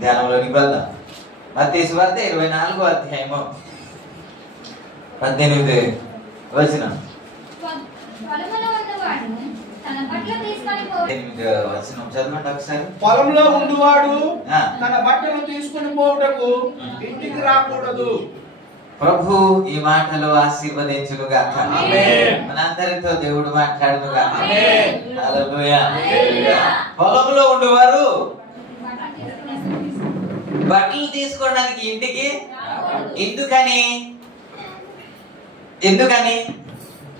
ధ్యానంలోకి వెళ్దాం. మత్తయి సువార్త 24వ అధ్యాయము 18వ వచనం. 8వ వచనం చదవండి ఒకసారి. పొలంలో ఉండువాడు తన బట్టలు తీసుకుని పోవుటకు ఇంటికి రాకూడదు. ప్రభు ఈ మాటలు ఆశీర్వదించునుగాక. మనందరితో దేవుడు మాట్లాడునుగాక. హల్లెలూయా. పొలంలో ఉండేవారు బట్టలు తీసుకోవడానికి ఇంటికి ఎందుకని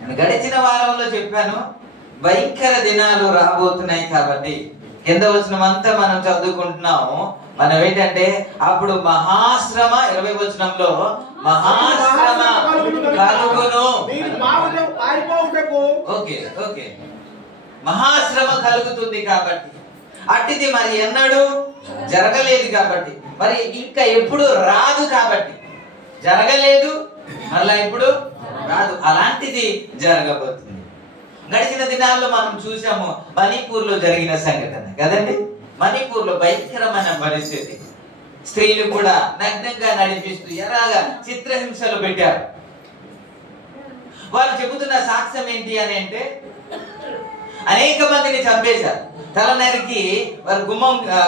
నేను గడిచిన వారంలో చెప్పాను, భయంకర దినాలు రాబోతున్నాయి కాబట్టి. కింద వచనమంతా మనం చదువుకుంటున్నాము. మనం ఏంటంటే అప్పుడు మహాశ్రమ, 20వ వచనంలో మహాశ్రమ కలుగును. ఓకే మహాశ్రమ కలుగుతుంది కాబట్టి, అట్టిది మరి ఎన్నడూ జరగలేదు కాబట్టి, మరి ఇంకా ఎప్పుడు రాదు కాబట్టి, జరగలేదు మళ్ళా ఇప్పుడు రాదు, అలాంటిది జరగబోతుంది. గడిచిన దినాల్లో మనం చూసాము మణిపూర్ లో జరిగిన సంఘటన కదండి. మణిపూర్ లో భయంకరమైన పరిస్థితి, స్త్రీలు కూడా నగ్నంగా నడిపిస్తూ ఎలాగా చిత్రహింసలు పెట్టారు. వాళ్ళు చెబుతున్న సాక్ష్యం ఏంటి అని అంటే, అనేక మందిని చంపేశారు, తల నరికి వారు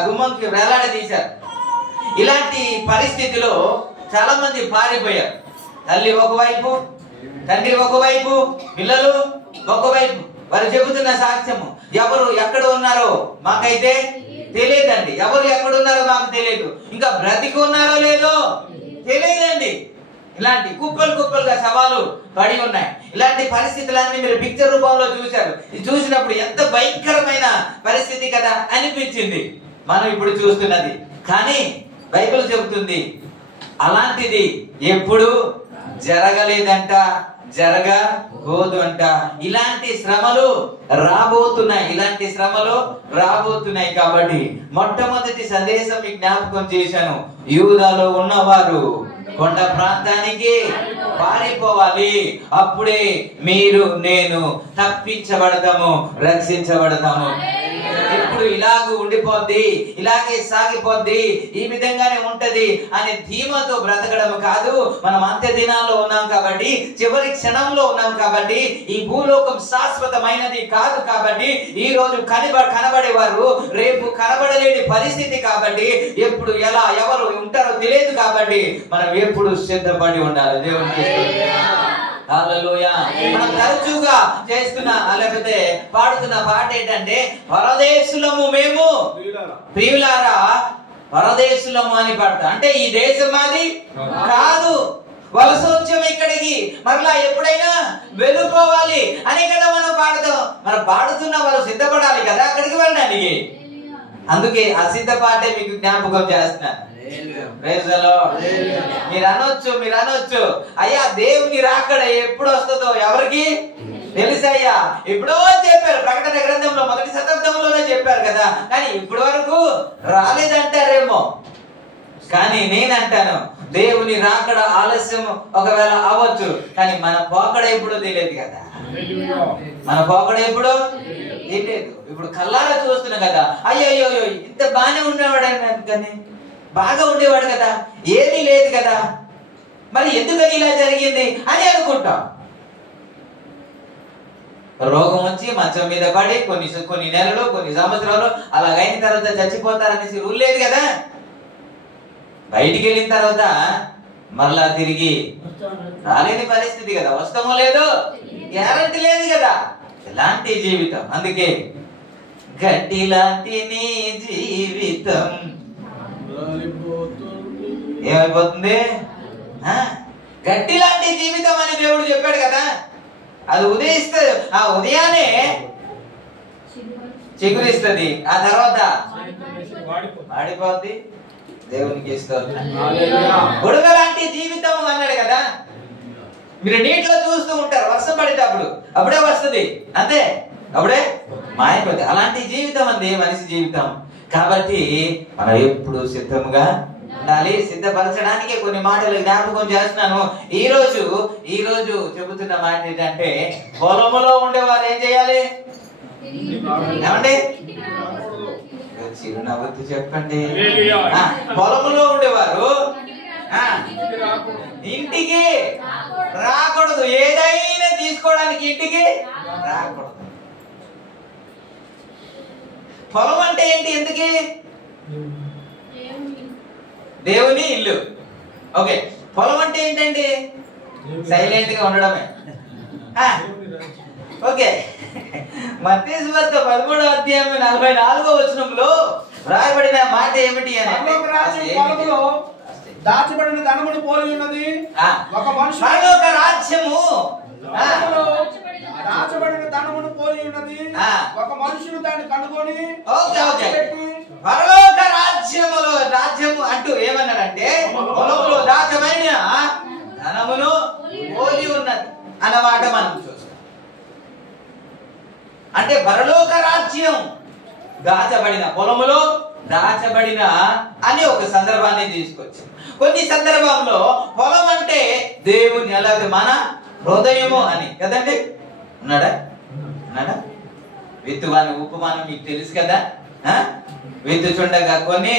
గుమ్మంకి వేలాడదీశారు. ఇలాంటి పరిస్థితిలో చాలా మంది పారిపోయారు. తల్లి ఒకవైపు, తండ్రి ఒకవైపు, పిల్లలు ఒకవైపు. వారు చెబుతున్న సాక్ష్యము, ఎవరు ఎక్కడ ఉన్నారో మాకైతే తెలియదండి, ఎవరు ఎక్కడ ఉన్నారో మాకు తెలియదు, ఇంకా బ్రతికి ఉన్నారో లేదో తెలియదండి. ఇలాంటి కుప్పలుగా శవాలు పడి ఉన్నాయి. ఇలాంటి పరిస్థితులన్నీ మీరు పిక్చర్ రూపంలో చూశారు. ఇది చూసినప్పుడు ఎంత భయంకరమైన పరిస్థితి కదా అనిపించింది మనం ఇప్పుడు చూస్తున్నది. కానీ బైబిల్ చెబుతుంది అలాంటిది ఎప్పుడు జరగలేదంట, జరగబోదు అంట. ఇలాంటి శ్రమలు రాబోతున్నాయి కాబట్టి మొట్టమొదటి సందేశం మీకు జ్ఞాపకం చేశాను. యూదాలో ఉన్నవారు కొండ ప్రాంతానికి పారిపోవాలి. అప్పుడే మీరు నేను తప్పించబడతాము, రక్షించబడతాము. ఇప్పుడు ఇలాగూ ఉండిపోద్ది, ఇలాగే సాగిపోద్ది, ఈ విధంగానే ఉంటది అనే ధీమాతో బ్రతకడం కాదు. మనం అంత్య దినాల్లో ఉన్నాం కాబట్టి, చివరి క్షణంలో ఉన్నాం కాబట్టి, ఈ భూలోకం శాశ్వతమైనది కాదు కాబట్టి, ఈ రోజు కనబడేవారు రేపు కనబడలేని పరిస్థితి కాబట్టి, ఎప్పుడు ఎలా ఎవరు ఉంటారో తెలియదు కాబట్టి మనం ఎప్పుడు సిద్ధపడి ఉండాలి. దేవునికి హల్లెలూయా. మనం తరచుగా చేస్తున్న లేకపోతే పాడుతున్న పాట ఏంటంటే, పరదేశులము మేము ప్రియులారా పరదేశులము అని పాడతా. అంటే ఈ దేశం మాది కాదు, వలస వచ్చాము ఇక్కడికి, మరలా ఎప్పుడైనా వెళ్ళిపోవాలి అని కదా మనం పాడతాం. మనం పాడుతున్న వారు సిద్ధపడాలి కదా అక్కడికి వెళ్ళడానికి. అందుకే ఆ సిద్ధ పాటే మీకు జ్ఞాపకం చేస్తున్నా. మీరు అనొచ్చు అయ్యా దేవుని రాకడ ఎప్పుడు వస్తుందో ఎవరికి తెలుసయ్యా. ఎప్పుడో చెప్పారు, ప్రకటన గ్రంథంలో 1వ శతాబ్దంలోనే చెప్పారు కదా, కానీ ఇప్పటి వరకు రాలేదంటారేమో. కానీ నేనంటాను, దేవుని రాకడ ఆలస్యం ఒకవేళ అవ్వచ్చు, కానీ మన పోకడ ఎప్పుడో తెలియదు కదా. మన పోకడ ఎప్పుడో తెలియదు. ఇప్పుడు కల్లారా చూస్తున్నాం కదా, అయ్యో ఇంత బాగానే ఉండేవాడు కానీ, బాగా ఉండేవాడు కదా, ఏమీ లేదు కదా, మరి ఎందుకని ఇలా జరిగింది అని అనుకుంటాం. రోగం వచ్చి మంచం మీద పడి కొన్ని నెలలు, కొన్ని సంవత్సరాలు అలాగైన తర్వాత చచ్చిపోతారనేసి రూల్ లేదు కదా. బయటికి వెళ్ళిన తర్వాత మరలా తిరిగి రాలేని పరిస్థితి కదా, వస్తామో లేదో గ్యారంటీ లేదు కదా. ఎలాంటి జీవితం, అందుకే గడ్డి లాంటి నీ జీవితం ఏమైపోతుంది, గడ్డి లాంటి జీవితం అని దేవుడు చెప్పాడు కదా. అది ఉదయిస్తే ఆ ఉదయాన్నే చిగురిస్తుంది, ఆ తర్వాత వాడిపోద్ది. దేవునికి గొడుగ లాంటి జీవితం అన్నాడు కదా. మీరు నీటిలో చూస్తూ ఉంటారు, వర్షం పడేటప్పుడు అప్పుడే వస్తుంది, అంతే, అప్పుడే మాయపోతుంది. అలాంటి జీవితం అంది మనిషి జీవితం. కాబట్టి మనం ఎప్పుడు సిద్ధంగా ఉండాలి. సిద్ధపరచడానికి కొన్ని మాటలు జ్ఞాపకం చేస్తున్నాను. ఈ రోజు చెబుతున్న మాట ఏంటంటే, పొలములో ఉండే వారు ఏం చేయాలి ఏమండి? చిరునవ్వుతూ చెప్పండి. పొలంలో ఉండేవారు ఇంటికి రాకూడదు. ఏదైనా తీసుకోవడానికి ఇంటికి రాకూడదు. పొలం అంటే ఏంటి? ఎందుకు? దేవుని ఇల్లు. ఓకే, పొలం అంటే ఏంటండి? సైలెంట్ గా ఉండడమే. ఓకే, మత్తయి సువార్త 13వ అధ్యాయం 44వ వచనంలో రాయబడిన మాట ఏమిటి అని అంటే, దాచబడిన ధనమును పోలి ఉన్నది ఒక మనుషుడు. పరలోక రాజ్యము దాచబడిన ధనమును పోలి ఉన్నది ఒక మనుషుడు దాన్ని కనుగొని. పరలోక రాజ్యము అంటూ ఏమన్నాడంటే, పొలంలో దాచబడిన ధనమును పోలి ఉన్నది అన్నమాట మనం చూస్తాం. అంటే పరలోక రాజ్యం దాచబడిన, పొలములో దాచబడిన అని ఒక సందర్భాన్ని తీసుకొచ్చాం. కొన్ని సందర్భంలో పొలం అంటే దేవుని అలాగే మన హృదయము అని కదండి. ఉన్నాడా? విత్తువాని ఉపమానం మీకు తెలుసు కదా. విత్తుచుండగా కొన్ని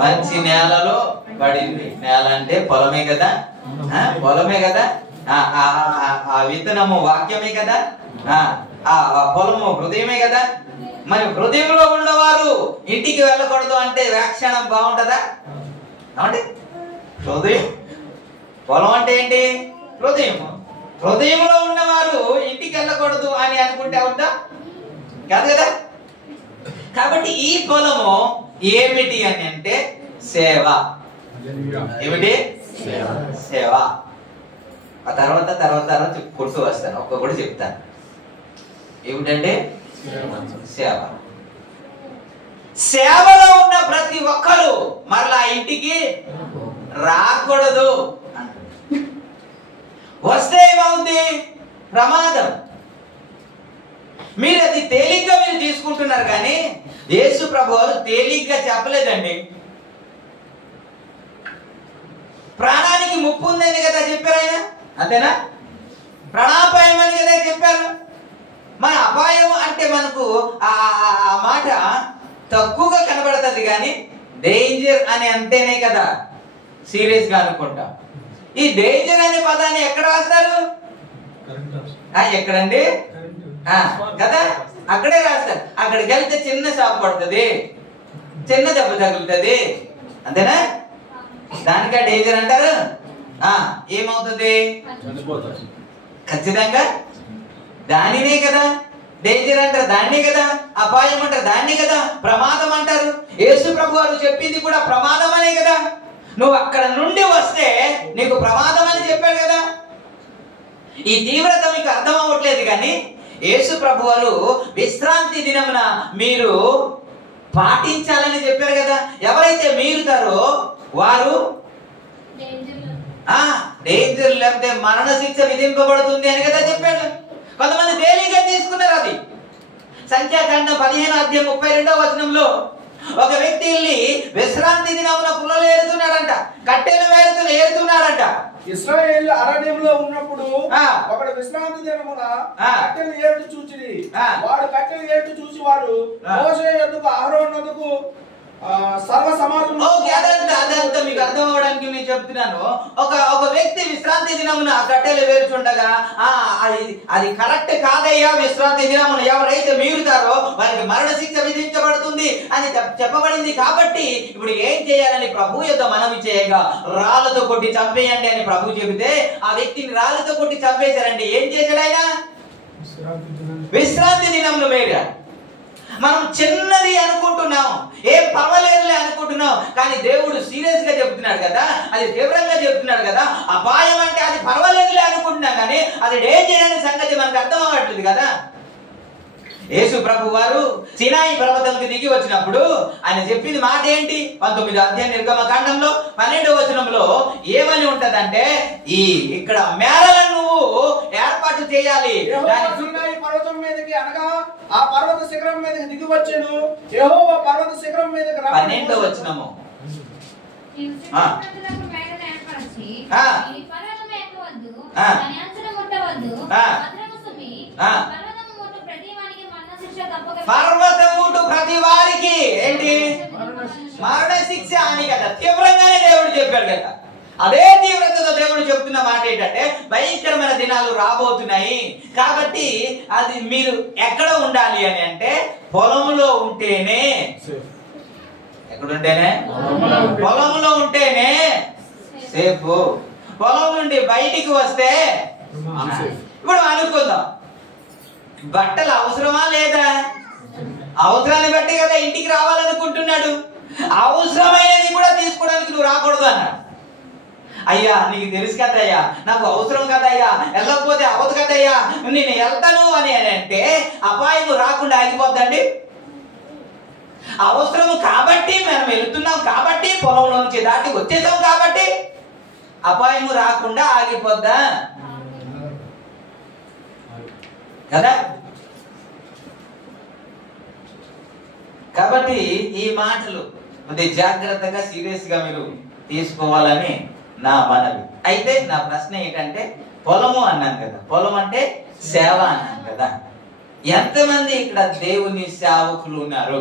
మంచి నేలలో పడింది. నేల అంటే పొలమే కదా. పొలమే కదా. ఆ విత్తనము వాక్యమే కదా. ఆ పొలము హృదయమే కదా. మరి హృదయంలో ఉన్నవారు ఇంటికి వెళ్ళకూడదు అంటే వ్యాఖ్యానం బాగుంటదా? అంటే హృదయం, పొలం అంటే ఏంటి? హృదయము. హృదయంలో ఉన్నవారు ఇంటికి వెళ్ళకూడదు అని అనుకుంటే అవుతా కాదు కదా. కాబట్టి ఈ పొలము ఏమిటి అని అంటే సేవ. ఏమిటి? సేవ. ఆ తర్వాత చెప్పుకుంటూ వస్తాను, ఒక్కొక్కటి చెప్తాను. ఏమిటంటే సేవ. సేవలో ఉన్న ప్రతి ఒక్కరు మరలా ఇంటికి రాకూడదు. వస్తే ఏమవుతుంది? ప్రమాదం. మీరు అది తేలిగ్గా మీరు తీసుకుంటున్నారు, కానీ యేసు ప్రభు వారు తేలిగ్గా చెప్పలేదండి. ప్రాణానికి ముప్పు ఉందని కదా చెప్పారు ఆయన, అంతేనా? ప్రాణాపాయం అని కదా చెప్పారు. మన అపాయం అంటే మనకు ఆ మాట తక్కువగా కనబడుతుంది, కానీ డేంజర్ అని అంటేనే కదా సీరియస్ గా అనుకుంటాం. ఈ డేంజర్ అనే పదాన్ని ఎక్కడ రాస్తారు? ఎక్కడండి? కదా, అక్కడే రాస్తారు. అక్కడికి వెళ్తే చిన్న షాప్ పడుతుంది, చిన్న దెబ్బ తగులుతుంది, అంతేనా? దానికా డేంజర్ అంటారు. ఏమవుతుంది? ఖచ్చితంగా దానినే కదా డేంజర్ అంటారు, దాన్నే కదా అపాయం అంటారు, దాన్నే కదా ప్రమాదం అంటారు. యేసు ప్రభు వారు చెప్పింది కూడా ప్రమాదం అనే కదా. నువ్వు అక్కడ నుండి వస్తే నీకు ప్రమాదం అని చెప్పాడు కదా. ఈ తీవ్రత మీకు అర్థం అవ్వట్లేదు, కానీ యేసు ప్రభు వారు విశ్రాంతి దినమున మీరు పాటించాలని చెప్పారు కదా. ఎవరైతే మీరుతారో వారు డేంజర్, లేకపోతే మరణ శిక్ష విధింపబడుతుంది అని కదా చెప్పాడు. కొంతమంది తేలిగ్గా తీసుకున్నారు అది. సంఖ్యాకాండం 15వ అధ్యాయం 32వ వచనంలో ఒక వ్యక్తి వెళ్ళి విశ్రాంతి దినమున పుల్లలు ఏరుతున్నాడంట, కట్టెలు ఏరుతున్నాడంట. ఇశ్రాయేలు అరణ్యంలో ఉన్నప్పుడు ఒకడు విశ్రాంతి దినమున కట్టెలు ఏరుతూ చూచిరి. వాడు కట్టెలు ఏరుతూ చూసి వాడు మోషే యొద్దకు అహరోను యొద్దకు సర్వ సమాజంలో. అదంతా మీకు అర్థం అవడానికి నేను చెప్తున్నాను. ఒక వ్యక్తి విశ్రాంతి దినమున కట్టెలు వేరుచుండగా అది కరెక్ట్ కాదయ్యా, విశ్రాంతి దినమున ఎవరైతే మీరుతారో వారికి మరణ శిక్ష విధించబడుతుంది అని చెప్పబడింది. కాబట్టి ఇప్పుడు ఏం చేయాలని ప్రభు యొద్ద మనవి చేయగా, రాళ్లతో కొట్టి చంపేయండి అని ప్రభు చెబితే ఆ వ్యక్తిని రాళ్లతో కొట్టి చంపేశారండి. ఏం చేశాడు ఆయన? విశ్రాంతి దినమున మేరా. మనం చిన్నది అనుకుంటున్నాం, ఏం పర్వాలేదులే అనుకుంటున్నాం, కానీ దేవుడు సీరియస్ గా చెప్తున్నాడు కదా, అది తీవ్రంగా చెప్తున్నాడు కదా. అపాయం అంటే అది పర్వాలేదులే అనుకుంటున్నాం, కానీ అది డేంజర్ అనే సంగతి మనకు అర్థం అవ్వట్లేదు కదా. యేసు ప్రభు వారు సినాయి పర్వతానికి దిగి వచ్చినప్పుడు ఆయన చెప్పింది మాట ఏంటి? 19వ అధ్యాయం నిర్గమకాండంలో 12వ వచనంలో ఏమని ఉంటదంటే, ఇక్కడ మేడలను నువ్వు ఏర్పాటు చేయాలి. సినాయి పర్వతం మీదకి అనగా ఆ పర్వత శిఖరం మీదకి దిగి వచ్చెను. యెహోవా పర్వత శిఖరం మీదకి 12వ వచనము పర్వతముటు ప్రతి వారికి ఏంటి? చెప్పాడు కదా. అదే తీవ్రతతో దేవుడు చెప్తున్న మాట ఏంటంటే భయంకరమైన దినాలు రాబోతున్నాయి. కాబట్టి అది మీరు ఎక్కడ ఉండాలి అని అంటే పొలంలో ఉంటేనే. ఎక్కడుంటేనే? పొలంలో ఉంటేనే సేఫ్. పొలం నుండి బయటికి వస్తే ఇప్పుడు అనుకుందాం, బట్టలు అవసరమా లేదా? అవసరాన్ని బట్టి కదా ఇంటికి రావాలనుకుంటున్నాడు. అవసరమైనది కూడా తీసుకోవడానికి నువ్వు రాకూడదు అన్నాడు. అయ్యా నీకు తెలుసు కదయ్యా, నాకు అవసరం కదయ్యా, వెళ్ళకపోతే అవదు కదయ్యా, నేను వెళ్తాను అని అంటే అపాయం రాకుండా ఆగిపోద్దండి. అవసరం కాబట్టి మనం వెళ్తున్నాం, కాబట్టి పొలంలో నుంచి దాటి వచ్చేసాం, కాబట్టి అపాయం రాకుండా ఆగిపోద్దా కదా? కాబట్టి ఈ మాటలు కొద్ది జాగ్రత్తగా సీరియస్ గా మీరు తీసుకోవాలని నా మనవి. అయితే నా ప్రశ్న ఏంటంటే, పొలము అన్నాను కదా, పొలం అంటే సేవ అన్నాను కదా. ఎంతమంది ఇక్కడ దేవుని సేవకులు ఉన్నారు?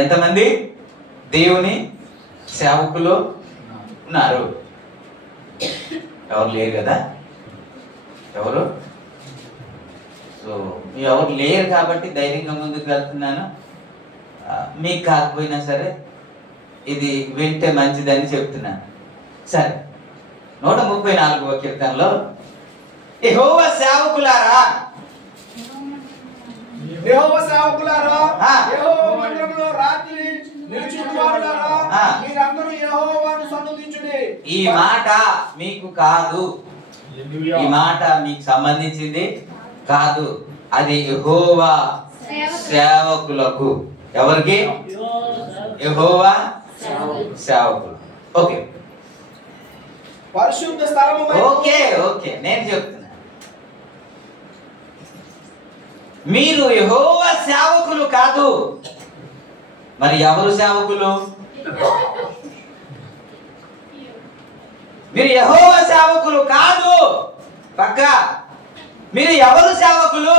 ఎంతమంది దేవుని సేవకులు ఉన్నారు? ఎవరు లేరు కదా? ఎవరు? సో ఎవరు లేరు కాబట్టి ధైర్యంగా ముందుకు వెళ్తున్నాను. మీకు కాకపోయినా సరే ఇది వింటే మంచిదని చెప్తున్నాను. సరే, 134వ కీర్తనలో యెహోవా సేవకులారా, యెహోవా సేవకులారా, యెహోవా మందిరములో రాత్రి నిలుచువారులారా, మీరందరూ యెహోవాను సన్నుతించుడి. ఈ మాట మీకు కాదు, ఈ మాట మీకు సంబంధించింది కాదు. అది యెహోవా సేవకులకు. ఎవరికి? యెహోవా సేవకులు. ఓకే, పరిశుద్ధ స్థలము. ఓకే ఓకే నేను చెప్తున్నా, మీరు యెహోవా సేవకులు కాదు. మరి ఎవరు సేవకులు? మీరు యెహోవా సేవకులు కాదు. పక్క మీరు ఎవరు సేవకులు?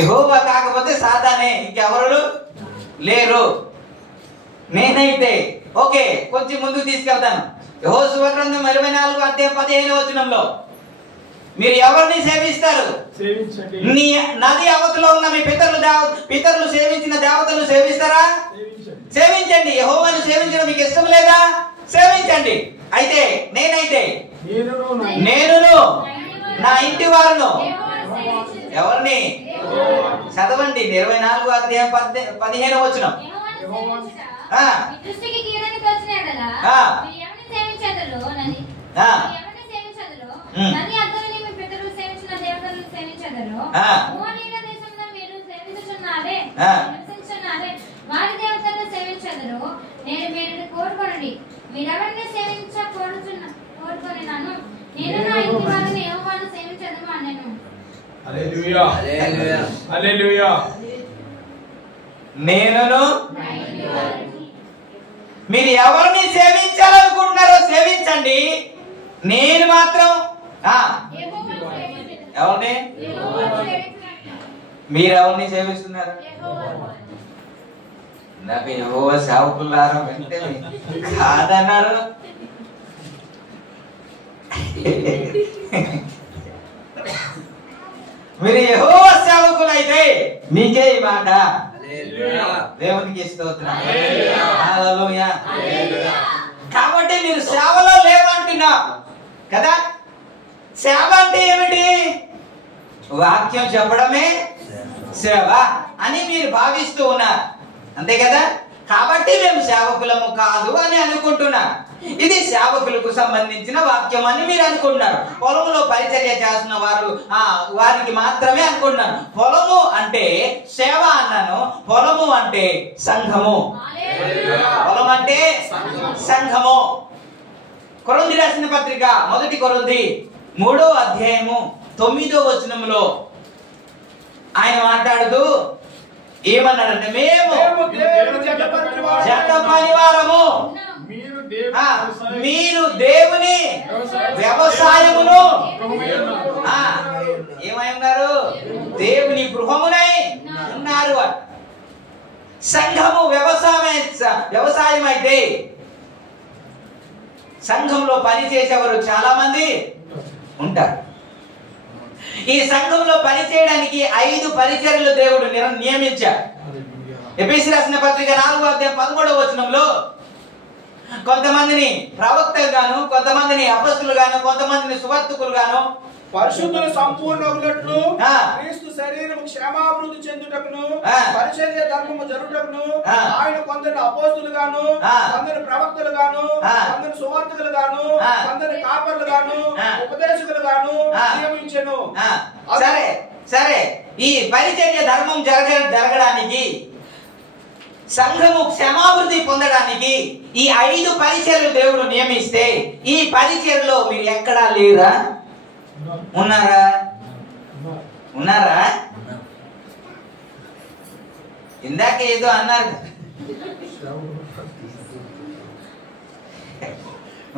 యెహోవా కాకపోతే సాతానే, ఇంకెవరు లేరు. నేనైతే ఓకే కొంచెం ముందుకు తీసుకెళ్తాను. యెహోషువ గ్రంథం 24:15 మీరు ఎవరిని సేవిస్తారు? నీ నది అవతలో ఉన్న మీ పితరులు సేవించిన దేవతలు సేవిస్తారా? సేవించండి. యెహోవాను సేవించడం మీకు ఇష్టం లేదా? సేవించండి. అయితే నేనైతే నేనును నా ఇంటి వారును ఎవరిని? చదవండి 24:15. మీరెవరిని సేవించకూడచున్నాను, నేను నా ఇంటి వారిని యెహోవాను సేవించదము అన్నాను. హల్లెలూయా, హల్లెలూయా. నేనును మీరు ఎవరిని సేవించాలనుకుంటున్నారో సేవించండి. నేను మాత్రం ఎవరిని? మీరు ఎవరిని సేవిస్తున్నారు? నాకు యెహోవా సేవకులారా అంటే కాదన్నారు. మీరు యెహోవా సేవకులు అయితే మీకే ఈ మాట. దేవునికి స్తోత్రం. హల్లెలూయా. కాబట్టి మీరు సేవలో లేవంటున్నా కదా. సేవ అంటే ఏమిటి? వాక్యం చెప్పడమే సేవ అని మీరు భావిస్తూ ఉన్నారు, అంతే కదా. కాబట్టి మేము సేవకులము కాదు అని అనుకుంటున్నారు. ఇది సేవకులకు సంబంధించిన వాక్యం అని మీరు అనుకుంటున్నారు. పొలంలో పరిచర్య చేస్తున్న వారికి మాత్రమే అనుకుంటున్నారు. పొలము అంటే సేవ అన్నాను, పొలము అంటే సంఘము. పొలం అంటే సంఘము. కొరింథీ రాసిన పత్రిక 1 కొరింథీ 3:9 ఆయన మాట్లాడుతూ ఏమన్నాడంటే, మేము జత పనివారము, మీరు దేవుని వ్యవసాయమును ఏమై ఉన్నారు? దేవుని గృహమునై ఉన్నారు. సంఘము వ్యవసాయం అయితే సంఘంలో పనిచేసేవారు చాలా మంది ఉంటారు. ఈ సంఘంలో పనిచేయడానికి 5 పరిచర్యలు దేవుడు నియమించారు. ఎఫెసీ రాసిన పత్రిక 4:13 కొంతమందిని ప్రవక్తలు గాను, కొంతమందిని అపొస్తలులు గాను, కొంతమందిని సువార్తికులు గాను, పరిశుద్ధులు సంపూర్ణులట్లు క్రీస్తు శరీరము క్షేమాభివృద్ధి చెందుటకును పరిచర్య ధర్మము జరుగుటకును ఆయన కొందరు అపోస్తులు గాను, కొందరు ప్రవక్తలు గాను, కొందరు సువార్తికులు గాను, కొందరు కాపర్లు గాను, ఉపదేశకులు గాను నియమించెను. సరే ఈ పరిచర్య ధర్మం జరగడానికి, సంఘము క్షేమాభివృద్ధి పొందడానికి ఈ 5 పరిచర్యలు దేవుడు నియమిస్తే ఈ పరిచర్యలో మీరు ఎక్కడా లేరా? ఉన్నారా? ఇందాక ఏదో అన్నారు,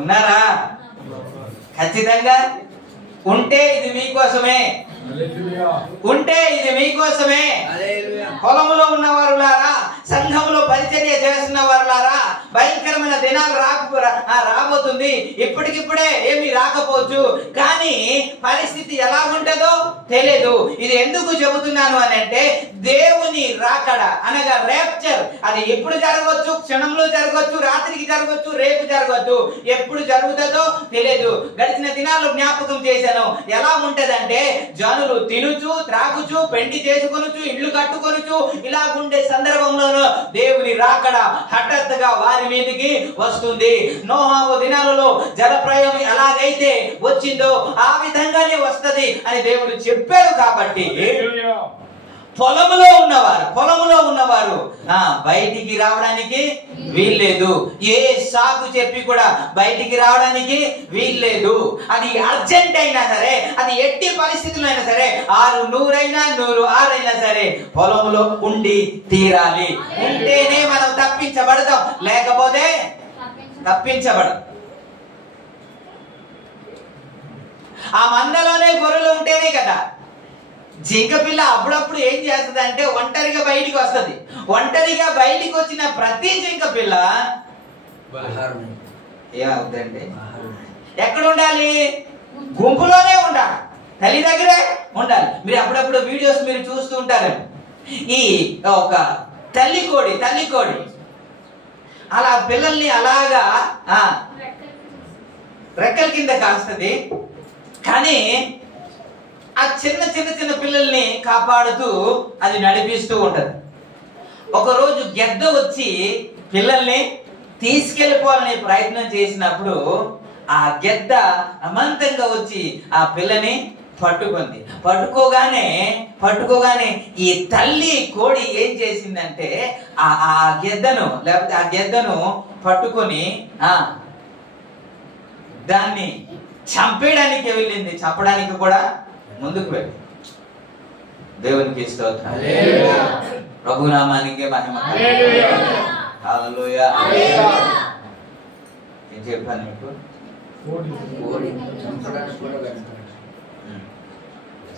ఉన్నారా? ఖచ్చితంగా ఉంటే ఇది మీకోసమే, పొలంలో ఉన్నవారులారా, సంఘంలో పరిచర్య చేస్తున్న వారులారా, భయంకరమైన దినాలు రాబోతుంది. ఇప్పటికిప్పుడే ఏమి రాకపోవచ్చు, కానీ పరిస్థితి ఎలా ఉంటుందో తెలియదు. ఇది ఎందుకు చెబుతున్నాను అని అంటే, దేవుని రాకడ అనగా రేప్చర్ అది ఎప్పుడు జరగవచ్చు, క్షణంలో జరగవచ్చు, రాత్రికి జరగవచ్చు, రేపు జరగవచ్చు. ఎప్పుడు జరుగుతుందో తెలియదు. గడిచిన దినాల్లో జ్ఞాపకం చేశాను. ఎలా ఉంటదంటే, జనులు తినుచు, త్రాగుచు, పెండి చేసుకొనుచు, ఇల్లు కట్టుకొనుచు, ఇలా ఉండే సందర్భంలోనూ దేవుని రాకడ హఠాత్తుగా వారి మీదకి వస్తుంది. నోహు దినాలలో జలప్రళయం ఎలాగైతే వచ్చిందో ఆ విధంగానే వస్తది అని దేవుడు చెప్పాడు. కాబట్టి పొలంలో ఉన్నవారు బయటికి రావడానికి వీల్లేదు. ఏ సాకు చెప్పి కూడా బయటికి రావడానికి వీల్లేదు. అది అర్జెంట్ అయినా సరే, అది ఎట్టి పరిస్థితుల్లో అయినా సరే, 100 అయినా 106 అయినా సరే పొలంలో ఉండి తీరాలి. ఉంటేనే మనం తప్పించబడతాం, లేకపోతే తప్పించబడం. ఆ మందలోనే గొర్రెలు ఉంటేనే కదా. జింక పిల్ల అప్పుడప్పుడు ఏం చేస్తుంది అంటే ఒంటరిగా బయటికి వస్తుంది. ఒంటరిగా బయటికి వచ్చిన ప్రతి జింక పిల్ల ఏమవుతుందంటే ఎక్కడ ఉండాలి? గుంపులోనే ఉండాలి, తల్లి దగ్గరే ఉండాలి. మీరు అప్పుడప్పుడు వీడియోస్ మీరు చూస్తూ ఉంటారు. ఈ ఒక తల్లి కోడి అలా పిల్లల్ని అలాగా రెక్కల కింద కాస్తుంది. కానీ ఆ చిన్న పిల్లల్ని కాపాడుతూ అది నడిపిస్తూ ఉంటది. ఒకరోజు గెద్ద వచ్చి పిల్లల్ని తీసుకెళ్ళిపోవాలనే ప్రయత్నం చేసినప్పుడు ఆ గెద్ద అమాంతంగా వచ్చి ఆ పిల్లని పట్టుకోగానే ఈ తల్లి కోడి ఏం చేసిందంటే ఆ గెద్దను పట్టుకొని దాన్ని చంపేయడానికి వెళ్ళింది. చంపడానికి కూడా ముందుకు వెళ్ళి. దేవునికి స్తోత్రం, ప్రభునామానికి మహిమ. హల్లెలూయా. ఏం చెప్పాను మీకు?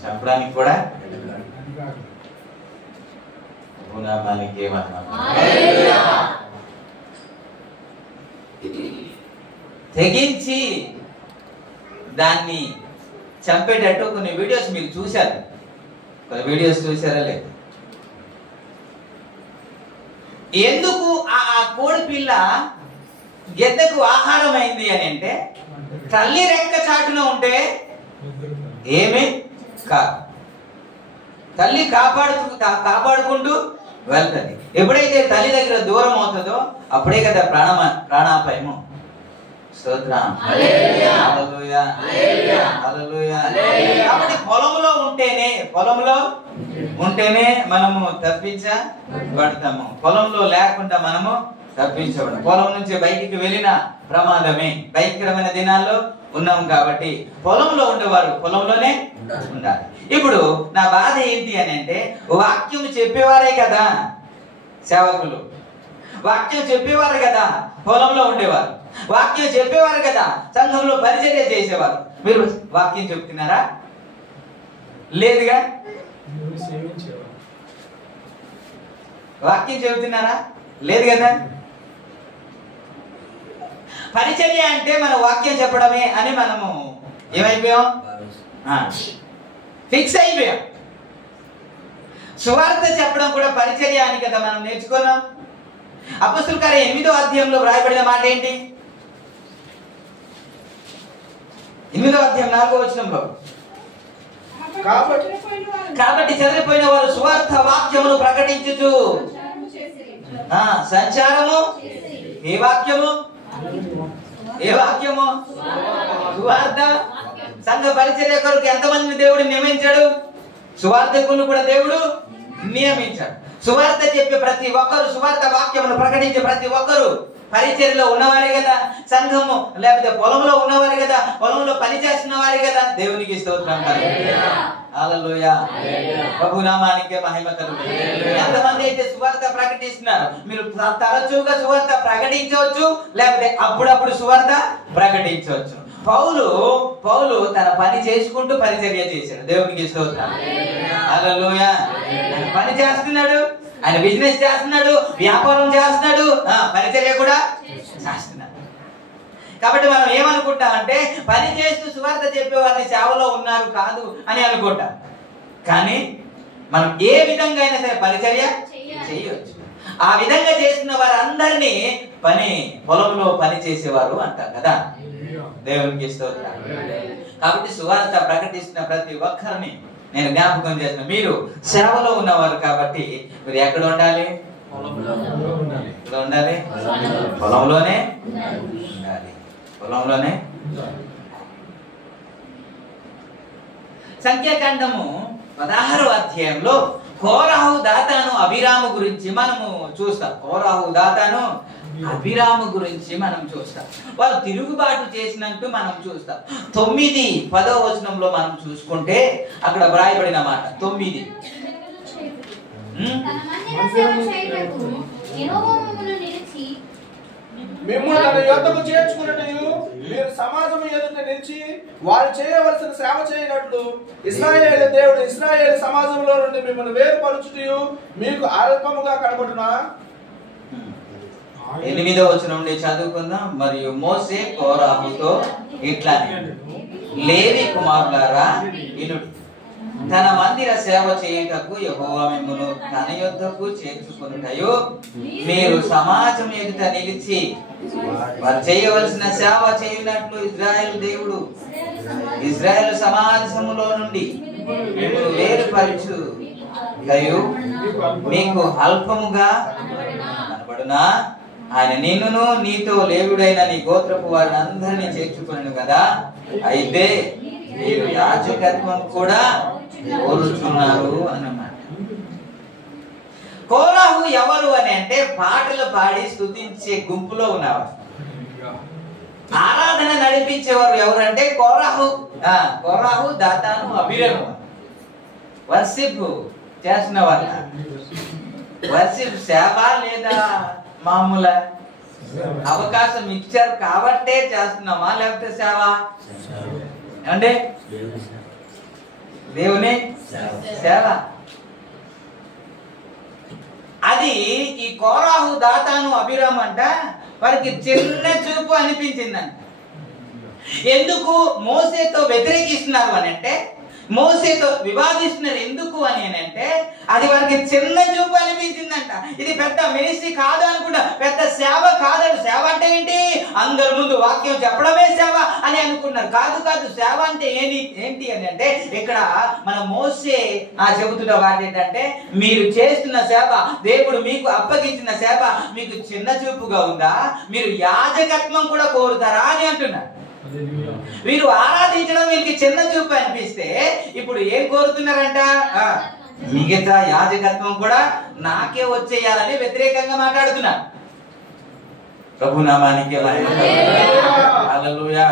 చంపడానికి కూడా ప్రభునామానికి మహిమ. తెగించి దాన్ని చంపేటట్టు కొన్ని వీడియోస్ మీరు చూశారు. చూసారా లేదు? ఎందుకు ఆ కోడి పిల్ల గెద్దకు ఆహారం అయింది అని అంటే, తల్లి రెక్క చాటున ఉంటే ఏమీ కాదు. తల్లి కాపాడుకుంటూ వెళ్తుంది. ఎప్పుడైతే తల్లి దగ్గర దూరం అవుతుందో అప్పుడే కదా ప్రాణాపాయము. స్తోత్రం. హల్లెలూయా. కాబట్టి పొలంలో ఉంటేనే మనము తప్పించబడతాము. పొలంలో లేకుండా మనము తప్పించబడము. పొలం నుంచి బయటికి వెళ్ళిన ప్రమాదమే. భయంకరమైన దినాల్లో ఉన్నాం కాబట్టి పొలంలో ఉండేవారు పొలంలోనే ఉండాలి. ఇప్పుడు నా బాధ ఏంటి అని అంటే, వాక్యం చెప్పేవారే కదా సేవకులు, వాక్యం చెప్పేవారు కదా పొలంలో ఉండేవారు, వాక్యం చెప్పేవారు కదా సంఘంలో పరిచర్య చేసేవారు. మీరు వాక్యం చెప్తున్నారా? లేదుగా. వాక్యం చెబుతున్నారా? లేదు కదా. పరిచర్య అంటే మన వాక్యం చెప్పడమే అని మనము ఏమైపోయాం? ఫిక్స్ అయిపోయాం. సువార్త చెప్పడం కూడా పరిచర్య అని కదా మనం నేర్చుకున్నాం. అపొస్తలుల కార్యం 8వ అధ్యాయంలో వ్రాయబడిన మాట ఏంటి? 8వ అధ్యాయం 4వ వచనంలో, కాబట్టి చెదిరిపోయిన వారు సువార్త వాక్యమును ప్రకటించుచు సంచారము. ఏ వాక్యము? ఏ వాక్యము? సువార్త. సంఘ పరిచర్య కొరకు ఎంతమందిని దేవుడు నియమించాడు? సువార్తకులను కూడా దేవుడు నియమించాడు. సువార్త చెప్పే ప్రతి ఒక్కరు, సువార్త వాక్యమును ప్రకటించే ప్రతి ఒక్కరు పరిచర్యలో ఉన్నవారే కదా. సంఘము లేకపోతే పొలంలో ఉన్నవారే కదా, పొలంలో పని చేస్తున్న వారే కదా. దేవునికి స్తోత్రం. హల్లెలూయా. ప్రభు నామానికే మహిమ కలుగును. ఎంతమంది అయితే సువార్త ప్రకటిస్తున్నారు? మీరు తరచుగా సువార్త ప్రకటించవచ్చు, లేకపోతే అప్పుడప్పుడు సువార్త ప్రకటించవచ్చు. పౌలు తన పని చేసుకుంటూ పరిచర్య చేశాడు. దేవునికి స్తోత్రం. హల్లెలూయా. ఆయన పని చేస్తున్నాడు, ఆయన బిజినెస్ చేస్తున్నాడు, వ్యాపారం చేస్తున్నాడు, పరిచర్య కూడా చేస్తున్నాడు. కాబట్టి మనం ఏమనుకుంటామంటే పని చేస్తూ సువార్త చెప్పేవారిని సేవలో ఉన్నారు కాదు అని అనుకుంటాం. కానీ మనం ఏ విధంగా అయినా సరే పరిచర్య చేయవచ్చు. ఆ విధంగా చేస్తున్న వారందరినీ పొలంలో పని చేసేవారు అంటారు కదా. దేవునికి స్తోత్రం. కాబట్టి సువార్త ప్రకటిస్తున్న ప్రతి ఒక్కరిని నేను జ్ఞాపకం చేసిన, మీరు సేవలో ఉన్నవారు కాబట్టి మీరు ఎక్కడ ఉండాలి? ఎక్కడ ఉండాలి? పొలంలోనే ఉండాలి. పొలంలోనే. సంఖ్యాకాండము 16వ అధ్యాయంలో కోరాహు, దాతాను, అబీరాము గురించి మనము చూస్తాం. కోరాహు, దాతాను, అబీరాము గురించి మనం చూస్తాం. వాళ్ళు తిరుగుబాటు చేసినట్టు మనం చూస్తాం. 9, 10వ వచనంలో మనం చూసుకుంటే అక్కడ వ్రాయబడిన మాట 9. మిమ్మును తన యొద్దకు చేర్చుకున్నట్టు మీరు సమాజం ఎదుట నిలిచి వారు చేయవలసిన సేవ చేయనట్లు ఇశ్రాయేలు దేవుడు ఇశ్రాయేలు సమాజంలో నుండి మిమ్మల్ని వేరుపరచుటయు మీకు అల్పముగా కనబడునా? 8వ వచనం నుండి చదువుకుందాం. మరియు మోసే కోరాహుతో ఇట్లా, లేవి కుమారులారా వినుడి, తన మందిర సేవ చేయుటకు యెహోవా మిమ్మును తన యొద్దకు చేర్చుకొనుటయు మీరు సమాజం ఎదుట నిలిచి వారు చేయవలసిన సేవ చేయునట్లు ఇశ్రాయేలు దేవుడు ఇశ్రాయేలు సమాజములో నుండి మిమ్మును వేరుపరచుటయు మీకు అల్పముగా కనబడునా? ఆయన నిన్నును నీతో లేవుడైన నీ గోత్రపు వారిని అందరినీ చేర్చుకున్నాను కదా. అయితే మీరు యాజకత్వం కూడా కోరుచున్నారు అన్నమాట. కోరాహు ఎవరు అని అంటే పాటలు పాడి స్తుతించే గుంపులో ఉన్నవారు. ఆరాధన నడిపించేవారు ఎవరంటే కోరాహు, దాతాను, అబీరాము. వర్షిప్ చేస్తున్న వాళ్ళ వర్షిప్ సేవ లేదా మామూలు అవకాశం ఇచ్చారు కాబట్టే చేస్తున్నామా, లేకపోతే సేవ? అంటే దేవుని సేవ. అది ఈ కోరాహు, దాతాను, అబీరాము అంట వారికి చిన్న చూపు అనిపించిందంట. ఎందుకు మోసేతో వ్యతిరేకిస్తున్నారు అని అంటే, మోసేతో వివాదిస్తున్నారు ఎందుకు అని అంటే, అది వారికి చిన్న చూపు అనిపించిందంట. ఇది పెద్ద మినిస్ట్రీ కాదు అనుకుంటా, పెద్ద సేవ కాదు. సేవ అంటే ఏంటి? అందరి ముందు వాక్యం చెప్పడమే సేవ అని అనుకున్నారు. కాదు, సేవ అంటే ఏంటి అని అంటే, ఇక్కడ మన మోసే చెబుతున్న వాటి ఏంటంటే, మీరు చేస్తున్న సేవ, దేవుడు మీకు అప్పగించిన సేవ మీకు చిన్న చూపుగా ఉందా? మీరు యాజకత్వం కూడా కోరుతారా అని అంటున్నారు. వీరు ఆరాధించడం వీరికి చిన్న చూపు అనిపిస్తే ఇప్పుడు ఏం కోరుతున్నారంట? మిగతా యాజకత్వం కూడా నాకే వచ్చేయాలని వ్యతిరేకంగా మాట్లాడుతున్నారు. ప్రభు నామానికి హల్లెలూయా.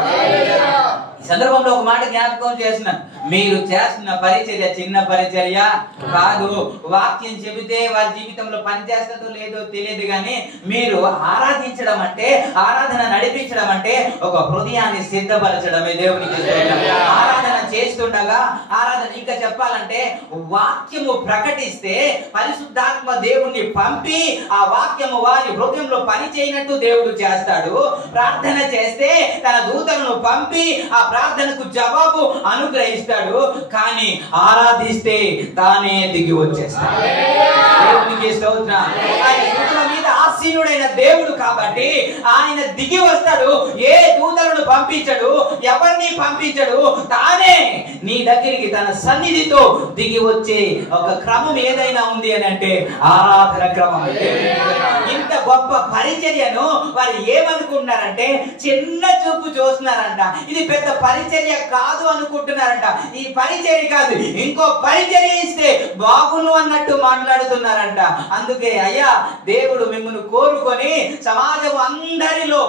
ఈ సందర్భంలో ఒక మాట జ్ఞాపకం చేస్తున్నాను. మీరు చేస్తున్న పరిచర్య చిన్న పరిచర్య కాదు. వాక్యం చెబితే వారి జీవితంలో పని చేస్తుందో లేదో తెలియదు, కానీ మీరు ఆరాధించడం అంటే, ఆరాధన నడిపించడం అంటే ఒక హృదయాన్ని సిద్ధపరచడమే. దేవునికి ఆరాధన చేస్తుండగా ఆరాధన ఇంకా చెప్పాలంటే వాక్యము ప్రకటిస్తే పరిశుద్ధాత్మ దేవుణ్ణి పంపి ఆ వాక్యము వారి హృదయంలో పని చేయనట్టు దేవుడు చేస్తాడు. ప్రార్థన చేస్తే తన దూతలను పంపి ఆ ప్రార్థనకు జవాబు అనుగ్రహిస్తాడు. కానీ ఆరాధిస్తే తానే దిగి వచ్చేస్తాడు. దేవునికి స్తోత్రం. ఆయన దూతల మీద ఆసీనుడైన దేవుడు కాబట్టి ఆయన దిగి వస్తాడు. ఏ దూతలను పంపించడు, ఎవరిని పంపించడు, తానే నీ దగ్గరికి తన సన్నిధితో దిగి వచ్చే ఒక క్రమం ఏదైనా ఉంది అని అంటే ఆరాధన క్రమం. ఇంత గొప్ప పరిచర్యను వారు ఏమనుకుంటున్నారంటే చిన్న చూపు చూస్తున్నారంట. ఇది పెద్ద పరిచర్య కాదు అనుకుంటున్నారంట. ఈ పరిచర్య కాదు, ఇంకో పరిచర్య ఇస్తే బాగును అన్నట్టు మాట్లాడుతున్నారంట. అందుకే అయ్యా దేవుడు మిమ్మల్ని కోరుకొని సమాజం అందరిలో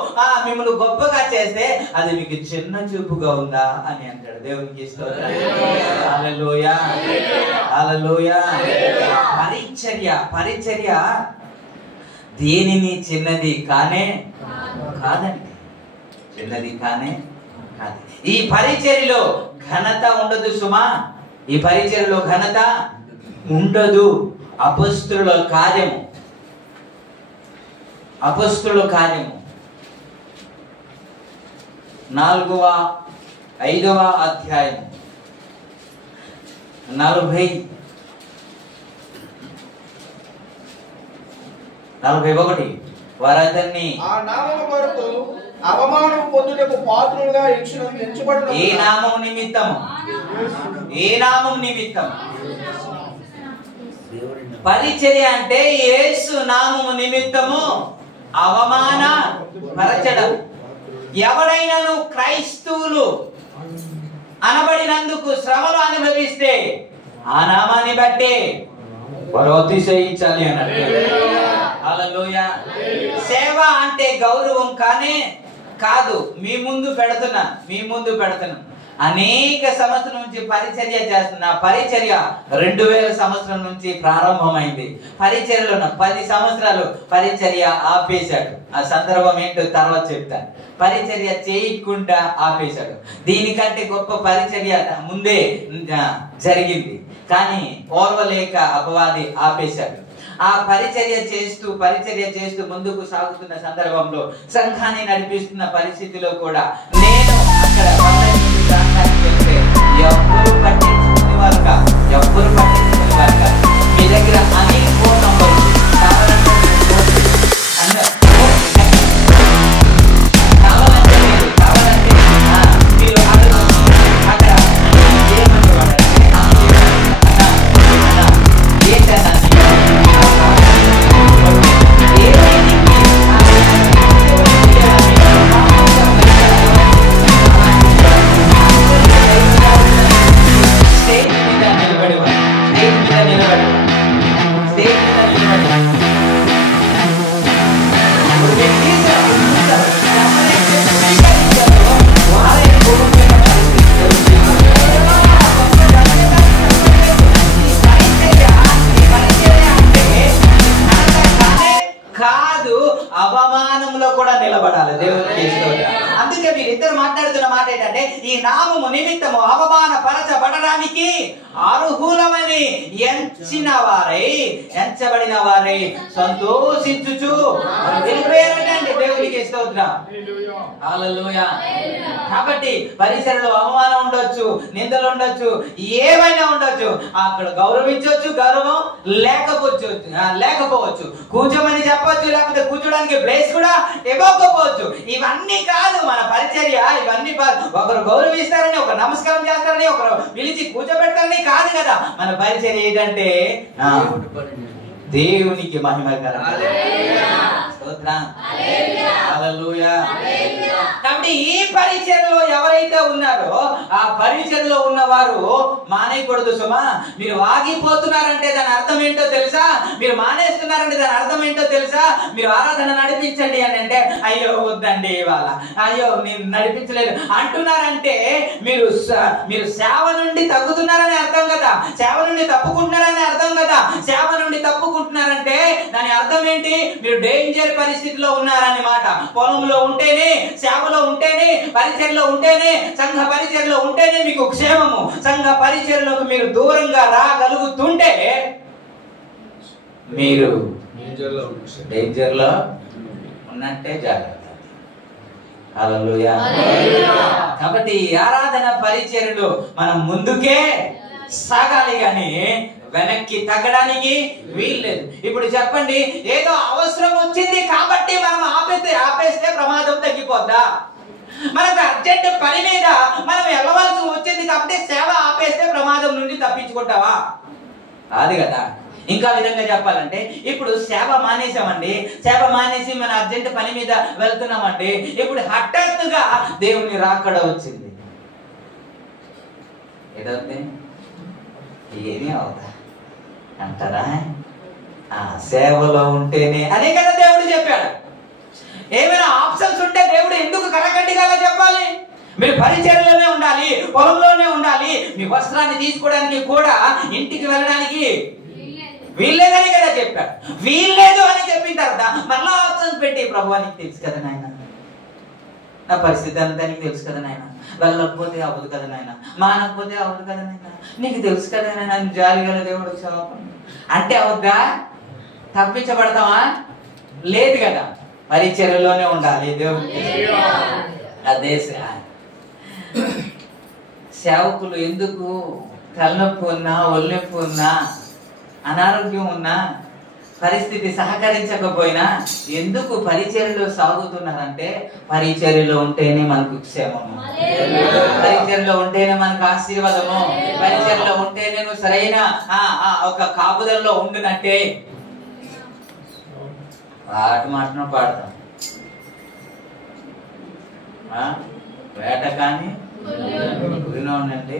మిమ్మల్ని గొప్పగా చేస్తే అది మీకు చిన్న చూపుగా ఉందా అని అంటాడు. దేవునికి స్తోత్రం. హల్లెలూయా, హల్లెలూయా. పరిచర్య దేనిని చిన్నది కానే కాదండి, చిన్నది కానే కాదు. ఈ పరిచర్యలో ఘనత ఉండదు సుమా, ఈ పరిచర్యలో ఘనత ఉండదు. అపొస్తలుల కార్యము 4వ అధ్యాయం 41 వారు అతన్ని ఆ నామము కొరకు అవమానం పొందుటకు పాత్రులుగా ఎంచబడిన ఏ నామము నిమిత్తం పరిచర్య అంటే యేసు నామము నిమిత్తము అవమాన పరచడం. ఎవరైనాను క్రైస్తవులు అనబడినందుకు శ్రమలు అనుభవిస్తే ఆ నామాన్ని బట్టే వారు అతిశయించాలి అన్నట్టు. హల్లెలూయా. సేవ అంటే గౌరవం కాదు. మీ ముందు పెడుతున్నా అనేక సంవత్సరం నుంచి పరిచర్య చేస్తున్నా. పరిచర్య 2000 సంవత్సరం నుంచి ప్రారంభమైంది. పరిచర్యలో 10 సంవత్సరాలు పరిచర్య ఆపేశాడు. ఆ సందర్భం ఏంటో తర్వాత చెప్తాను. పరిచర్య చేయకుండా ఆపేశాడు. దీనికంటే గొప్ప పరిచర్య ముందే జరిగింది, కానీ ఓర్వలేక అపవాది ఆపేశాడు. ఆ పరిచర్య చేస్తూ ముందుకు సాగుతున్న సందర్భంలో సంఘాన్ని నడిపిస్తున్న పరిస్థితిలో కూడా నేను అక్కడ ప్రాంతానికి వెళ్తే ఎవ్వరు పట్టించుకునేవారు కాదు. మీ దగ్గర అనేక ఫోన్ నంబర్లు కావాలంటే మీరు అక్కడ అవమానంలో కూడా నిలబడాలి. దేవునికి స్తోత్రం. అందుకే వీరిద్దరు మాట్లాడుతున్న మాట ఏంటంటే ఈ నామము నిమిత్తము అవమాన పరచబడడానికి అర్హులమని ఎంచబడిన వారై సంతోషించుచు వెళ్ళిపోయారండి. దేవునికి స్తోత్రం. హల్లెలూయా. కాబట్టి పరిసరలో అవమానం ఉండొచ్చు, నిందలు ఉండొచ్చు, ఏమైనా ఉండొచ్చు. అక్కడ గౌరవించవచ్చు, గౌరవం లేకపోవచ్చు. కూర్చోమని చెప్పొచ్చు, లేకపోతే కూర్చోడానికి ప్లేస్ కూడా ఇవ్వకపోవచ్చు. ఇవన్నీ కాదు మన పరిచర్య. ఇవన్నీ ఒకరు గౌరవిస్తారని, ఒకరు నమస్కారం చేస్తారని, ఒకరు పిలిచి కూర్చోబెడతారని కాదు కదా. మన పరిచర్య ఏంటంటే దేవునికి మహిమకరం. కాబట్టి ఈ పరిచర్యలో ఎవరైతే ఉన్నారో ఆ పరిచర్యలో ఉన్నవారు మానేయకూడదు సుమా. మీరు ఆగిపోతున్నారంటే దాని అర్థం ఏంటో తెలుసా? మీరు మానేస్తున్నారంటే దాని అర్థం ఏంటో తెలుసా? మీరు ఆరాధన నడిపించండి అని అంటే అయ్యో వద్దండి ఇవాళ, అయ్యో నేను నడిపించలేదు అంటున్నారంటే మీరు సేవ నుండి తగ్గుతున్నారని అర్థం కదా, సేవ నుండి తప్పుకుంటున్నారని అర్థం కదా. సేవ నుండి తప్పుకుంటున్నారంటే దాని అర్థం ఏంటి? మీరు డేంజర్ పరిస్థితిలో ఉన్నారని మాట. పొలంలో ఉంటేనే, సేవలో ఉంటేనే, పరిచర్లో ఉంటేనే, సంఘ పరిచర్లో ఉంటేనే మీకు క్షేమము. సంఘ పరిచర్లోకి మీరు దూరంగా రాగలుగుతుంటే మీరు డేంజర్లో ఉన్నట్టే జాగ్రత్త. హల్లెలూయా. కాబట్టి ఈ ఆరాధన పరిచర్యలు మనం ముందుకే సాగాలి గాని వెనక్కి తగ్గడానికి వీల్లేదు. ఇప్పుడు చెప్పండి, ఏదో అవసరం వచ్చింది కాబట్టి మనం ఆపేస్తే ప్రమాదం తగ్గిపోద్దా? మనకు అర్జెంట్ పని మీద మనం వెళ్ళవలసి వచ్చింది కాబట్టి సేవ ఆపేస్తే ప్రమాదం నుండి తప్పించుకుంటావా? అది కదా. ఇంకా విధంగా చెప్పాలంటే, ఇప్పుడు సేవ మానేసామండి, సేవ మానేసి మన అర్జెంట్ పని మీద వెళ్తున్నామండి. ఇప్పుడు హఠాత్తుగా దేవుని రాకడ వచ్చింది, ఏదవుతుంది? ఏమీ అవుతా అంటారా? సేవలో ఉంటేనే అదే కదా దేవుడు చెప్పాడు. ఏమైనా ఆప్షన్స్ ఉంటే దేవుడు ఎందుకు కరకట్టిగా చెప్పాలి? మీరు పరిచర్యలోనే ఉండాలి, పొలంలోనే ఉండాలి, మీ వస్త్రాన్ని తీసుకోవడానికి కూడా ఇంటికి వెళ్ళడానికి వీల్లేదని కదా చెప్పాడు. వీల్లేదు అని చెప్పిన తర్వాత మళ్ళా ఆప్షన్స్ పెట్టి, ప్రభు నీకు తెలుసు కదా నాయన, నా పరిస్థితి అంతా నీకు తెలుసు కదా నాయన, వెళ్ళకపోతే అవ్వదు కదా నాయన, మానకపోతే అవ్వదు కదా నాయన, నీకు తెలుసు కదా నాయన, జాలి గల దేవుడు అంటే అవుద్దా? తప్పించబడతామా? లేదు కదా. పరిచర్యలోనే ఉండాలి దేవుడు. అదే సేవకులు ఎందుకు తలనొప్పి ఉన్నా, ఒళ్ళనొప్పి ఉన్నా, అనారోగ్యం ఉన్నా, పరిస్థితి సహకరించకపోయినా ఎందుకు పరిచర్యలో సాగుతున్నారంటే, పరిచర్యలో ఉంటేనే మనకు క్షేమము, పరిచర్యలో ఉంటేనే మనకు ఆశీర్వాదము, పరిచర్యలో ఉంటేనే నువ్వు సరైన ఒక కాపుదల్లో ఉండునంటే. పాట మాటను పాడతాం, వేట కానీ ఉండండి,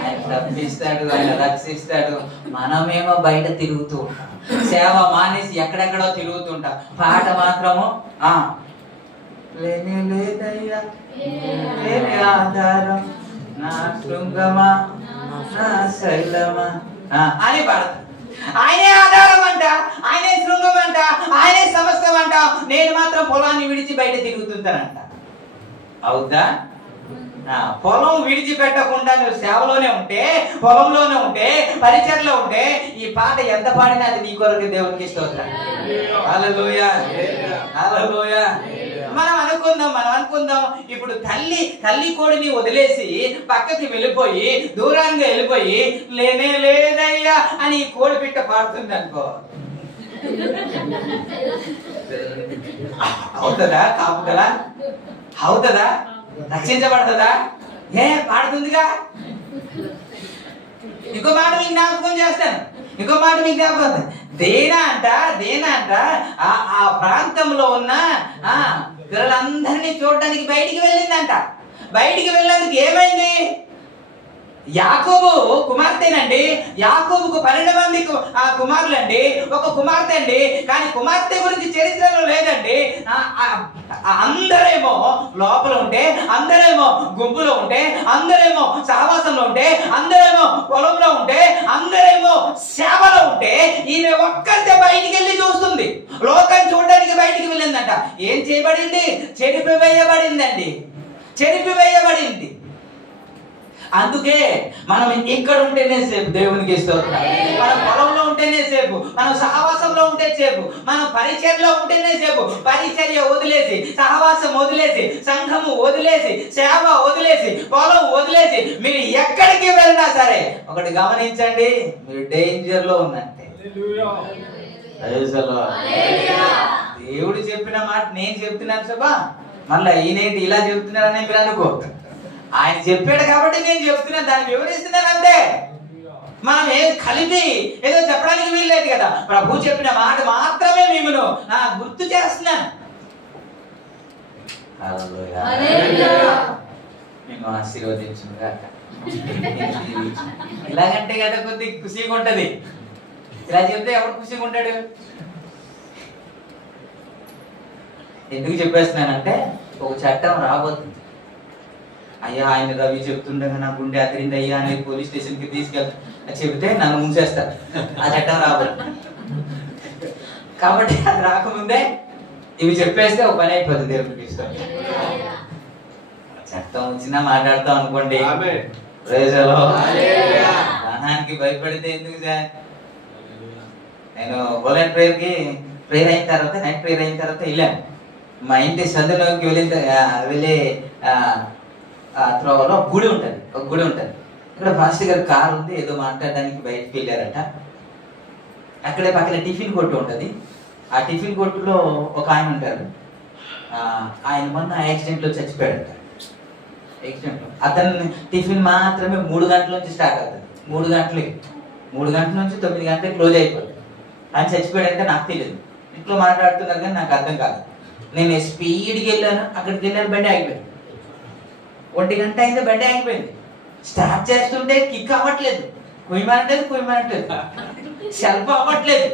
ఆయన తప్పిస్తాడు, ఆయన రక్షిస్తాడు. మనమేమో బయట తిరుగుతూ ఉంటాం, సేవ మానేసి ఎక్కడెక్కడో తిరుగుతుంటాం. పాట మాత్రము లేని లేదయ్యా లేని ఆధారం, నా శృంగమా నా శైలమా అని పాడతాం. ఆయనే ఆధారం అంట, ఆయనే శృంగం అంట, ఆయనే సమస్తం అంట. నేను మాత్రం పొలాన్ని విడిచి బయట తిరుగుతుంటానంట. అవుద్దా? పొలం విడిచిపెట్టకుండా నువ్వు సేవలోనే ఉంటే, పొలంలోనే ఉంటే, పరిచర్లో ఉంటే, ఈ పాట ఎంత పాడినా అది నీ కొరకు దేవునికి స్తోత్రం. హల్లెలూయా, హల్లెలూయా. మనం అనుకుందాం ఇప్పుడు తల్లి కోడిని వదిలేసి పక్కకి వెళ్ళిపోయి, దూరంగా వెళ్ళిపోయి, లేనే లేదయ్యా అని ఈ కోడి పిట్ట పాడుతుంది అనుకో, అవుతుందా? కాపుతుందా? అవుతుందా? రక్షించబడుతుందా? పాడుతుందిగా. ఇంకో మాట మీకు జ్ఞాపకం చేస్తాను, దేనా అంట ఆ ప్రాంతంలో ఉన్న పిల్లలందరినీ చూడడానికి బయటికి వెళ్ళిందంట. బయటికి వెళ్ళేందుకు ఏమైంది? యాకోబు కుమార్తెనండి, యాకోబుకు 12 మంది కుమారులండి, ఒక కుమార్తె అండి. కానీ కుమార్తె గురించి చరిత్రలో లేదండి. అందరేమో లోపల ఉంటే, అందరేమో గుంపులో ఉంటే, అందరేమో సహవాసంలో ఉంటే, అందరేమో పొలంలో ఉంటే, అందరేమో సేవలో ఉంటే, ఈమె ఒక్కరితే బయటికి వెళ్ళి చూస్తుంది. లోకం చూడడానికి బయటికి వెళ్ళిందంట. ఏం చేయబడింది? చెరిపివేయబడిందండి, చెరిపివేయబడింది. అందుకే మనం ఇక్కడ ఉంటేనే సేపు దేవునికి స్తోత్రం. మనం పొలంలో ఉంటేనే సేపు, మనం సహవాసంలో ఉంటే సేపు, మనం పరిచర్యలో ఉంటేనే సేపు. పరిచర్య వదిలేసి, సహవాసం వదిలేసి, సంఘము వదిలేసి, సేవ వదిలేసి, పొలం వదిలేసి మీరు ఎక్కడికి వెళ్ళినా సరే ఒకటి గమనించండి, మీరు డేంజర్ లో ఉన్నట్టే. దేవుడు చెప్పిన మాట నేను చెప్తున్నాను సభా, మళ్ళీ ఈయనేంటి ఇలా చెప్తున్నారని మీరు అనుకోవద్దు. ఆయన చెప్పాడు కాబట్టి నేను చెప్తున్నాను, దాన్ని వివరిస్తున్నాను అంతే. మనం ఏం కలిపి ఏదో చెప్పడానికి వీల్లేదు కదా. ప్రభు చెప్పిన మాట మాత్రమే మిమ్మల్ని గుర్తు చేస్తున్నాను. మేము ఆశీర్వదించుగా. ఇలాగంటే కదా కొద్ది ఖుషిగా ఉంటది. ఇలా చెప్తే ఎవరు ఖుషిగా ఉంటాడు? ఎందుకు చెప్పేస్తున్నానంటే, ఒక చట్టం రాబోతుంది. అయ్యా ఆయన రవి చెప్తుండగా నా గుండె అదిరింది అయ్యా అని పోలీస్ స్టేషన్ కి తీసుకెళ్తా చెబితే నన్ను ఉంచేస్తారు. ఆ చట్టం రాబోతుంది. కాబట్టి అది రాకముందే ఇవి చెప్పేస్తే ఒక పని అయిపోతుంది. దేవునికి ఇష్టం. చట్టం వచ్చినా మాట్లాడతాం అనుకోండి, ప్రాణానికి భయపడితే ఎందుకు సార్? నేను వోలెంట్ ప్రేయర్కి ప్రేయర్ అయిన తర్వాత, నైట్ ప్రేయర్ అయిన తర్వాత వెళ్ళాను. మా ఇంటి సందులోకి వెళ్ళే త్రోవలో గుడి ఉంటుంది, ఒక గుడి ఉంటుంది. ఇక్కడ ఫాస్ట్ గారి కారు ఉంది, ఏదో మాట్లాడడానికి బయటకు వెళ్ళారట. అక్కడే పక్కన టిఫిన్ కొట్టు ఉంటుంది. ఆ టిఫిన్ కొట్టులో ఒక ఆయన ఉంటారు. ఆయన మొన్న యాక్సిడెంట్లో చచ్చిపోయాడట. యాక్సిడెంట్లో అతను టిఫిన్ మాత్రమే 3 గంటల నుంచి స్టార్ట్ అవుతుంది. 3 గంటల నుంచి 9 గంటలకు క్లోజ్ అయిపోతుంది. ఆయన చచ్చిపోయాడంటే నాకు తెలియదు. ఇంట్లో మాట్లాడుతున్నారు కానీ నాకు అర్థం కాదు. నేను స్పీడ్కి వెళ్ళాను, అక్కడికి వెళ్ళాను, బండి ఆగిపోయింది. 1 గంట అయింది, బండి ఆగిపోయింది. స్టార్ట్ చేస్తుంటే కిక్ అవ్వట్లేదు, కుయ్యమనట్లేదు, సెల్ఫ్ అవ్వట్లేదు.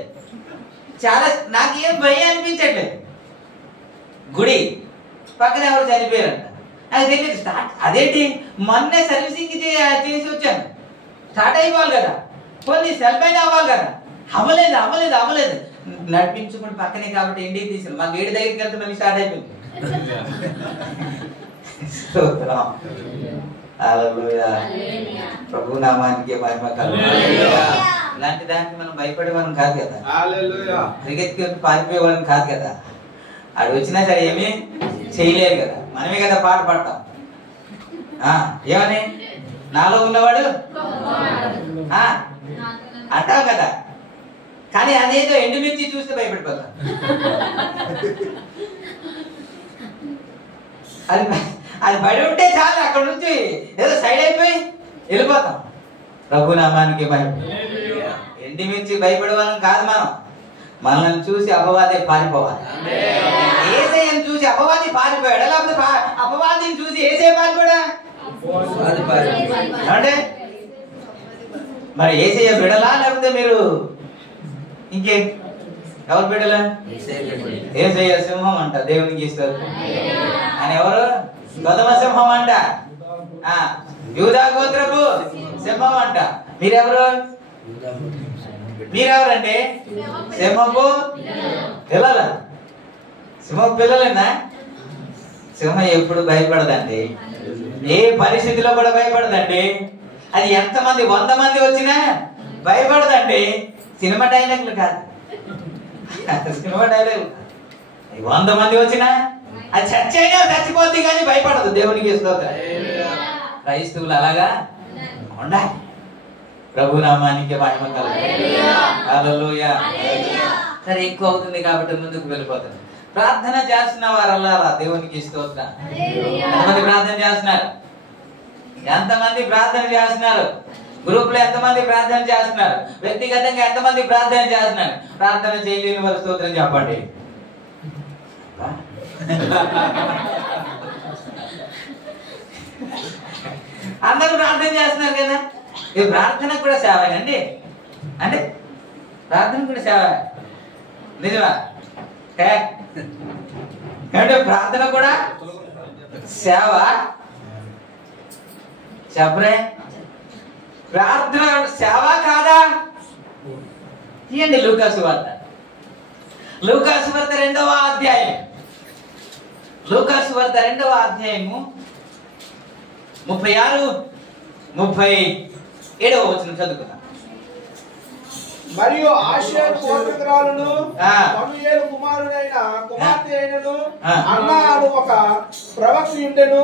చాలా నాకేం భయం అనిపించట్లేదు. గుడి పక్కన ఎవరు చనిపోయారంట, నాకు తెలియదు. స్టార్ట్ అదేంటి, మొన్నే సర్వీసింగ్ చేసి వచ్చాను, స్టార్ట్ అయిపోవాలి కదా, కొన్ని సెల్ఫ్ అయినా అవ్వాలి కదా. అవ్వలేదు. నడిపించుకుని పక్కనే కాబట్టి ఇంటికి తీసుకుని మా గేడి దగ్గరికి వెళ్తే మళ్ళీ స్టార్ట్ అయిపోయింది. ప్రభు నామానికి మహిమ కలుగును. ఇలాంటి దానికి మనం భయపడేవాళ్ళం కాదు కదా, క్రికెట్ పారిపోయేవాళ్ళం కాదు కదా. అది వచ్చినా సరే ఏమీ చేయలేరు కదా, మనమే కదా పాట పాడతాం. ఏమని, నాలో ఉన్నవాడు అంటావు కదా. కానీ అదేదో ఎండుమిర్చి చూస్తే భయపడిపోతాం. అది బడి ఉంటే చాలు, అక్కడ నుంచి ఏదో సైడ్ అయిపోయి వెళ్ళిపోతాం. ప్రభు నామానికి మహిమ. ఎండుమిర్చి భయపడే వాళ్ళం కాదు మనం. మనల్ని చూసి అపవాది పారిపోవాలి. ఏసయ్యను చూసి అపవాది పారిపోయాడు, లేకపోతే అపవాదిని చూసి ఏసయ్య పారిపోయాడా? అంటే మరి ఏసయ్య బిడలా, లేకపోతే మీరు ఇంకే ఎవరు బిడలా? ఏసయ్య సింహం అంట, దేవునికి ఇస్తారు. ఆయన ఎవరు? గౌతమ సింహం అంట, యూదా గోత్రపు సింహం అంట. మీరెవరండి? సింహపు పిల్లల. సింహపు పిల్లలేనా? సింహం ఎప్పుడు భయపడదండి, ఏ పరిస్థితిలో కూడా భయపడదండి. అది ఎంతమంది 100 మంది వచ్చినా భయపడదండి. సినిమా డైలాగులు కాదు, సినిమా డైలాగులు. 100 మంది వచ్చినా అది చచ్చైనా చచ్చిపోద్ది కానీ భయపడదు. దేవునికి స్తోత్రం. క్రైస్తవులు అలాగా ఉండాలి. ప్రభు నామానికి మహిమ కలుగును. హల్లెలూయా. సరే, ఎక్కువ అవుతుంది కాబట్టి ముందుకు వెళ్ళిపోతాను. ప్రార్థన చేస్తున్న వారల్లా దేవునికి స్తోత్రం. ఎంతమంది ప్రార్థన చేస్తున్నారు? గ్రూప్ లో ఎంతమంది ప్రార్థన చేస్తున్నారు? వ్యక్తిగతంగా ఎంతమంది ప్రార్థన చేస్తున్నారు? ప్రార్థన చేయలేని వారు స్తోత్రం చెప్పండి. అందరూ ప్రార్థన చేస్తున్నారు కదా. ఈ ప్రార్థన కూడా సేవేనండి. అంటే ప్రార్థన కూడా సేవ, నిజమా? అంటే ప్రార్థన కూడా సేవ. చెప్పరే, ప్రార్థన సేవ కాదా? తీయండి లూకాసు వార్త 2వ అధ్యాయం. లూకాసు వార్త 2వ అధ్యాయము 36, 37వ వచనం చదువుకుందాం. మరియు ఆషేరు గోత్రకురాలును పనుయేలు కుమారుడైన కుమార్తె అయినను అన్నాడు ఒక ప్రవక్త ఉండెను.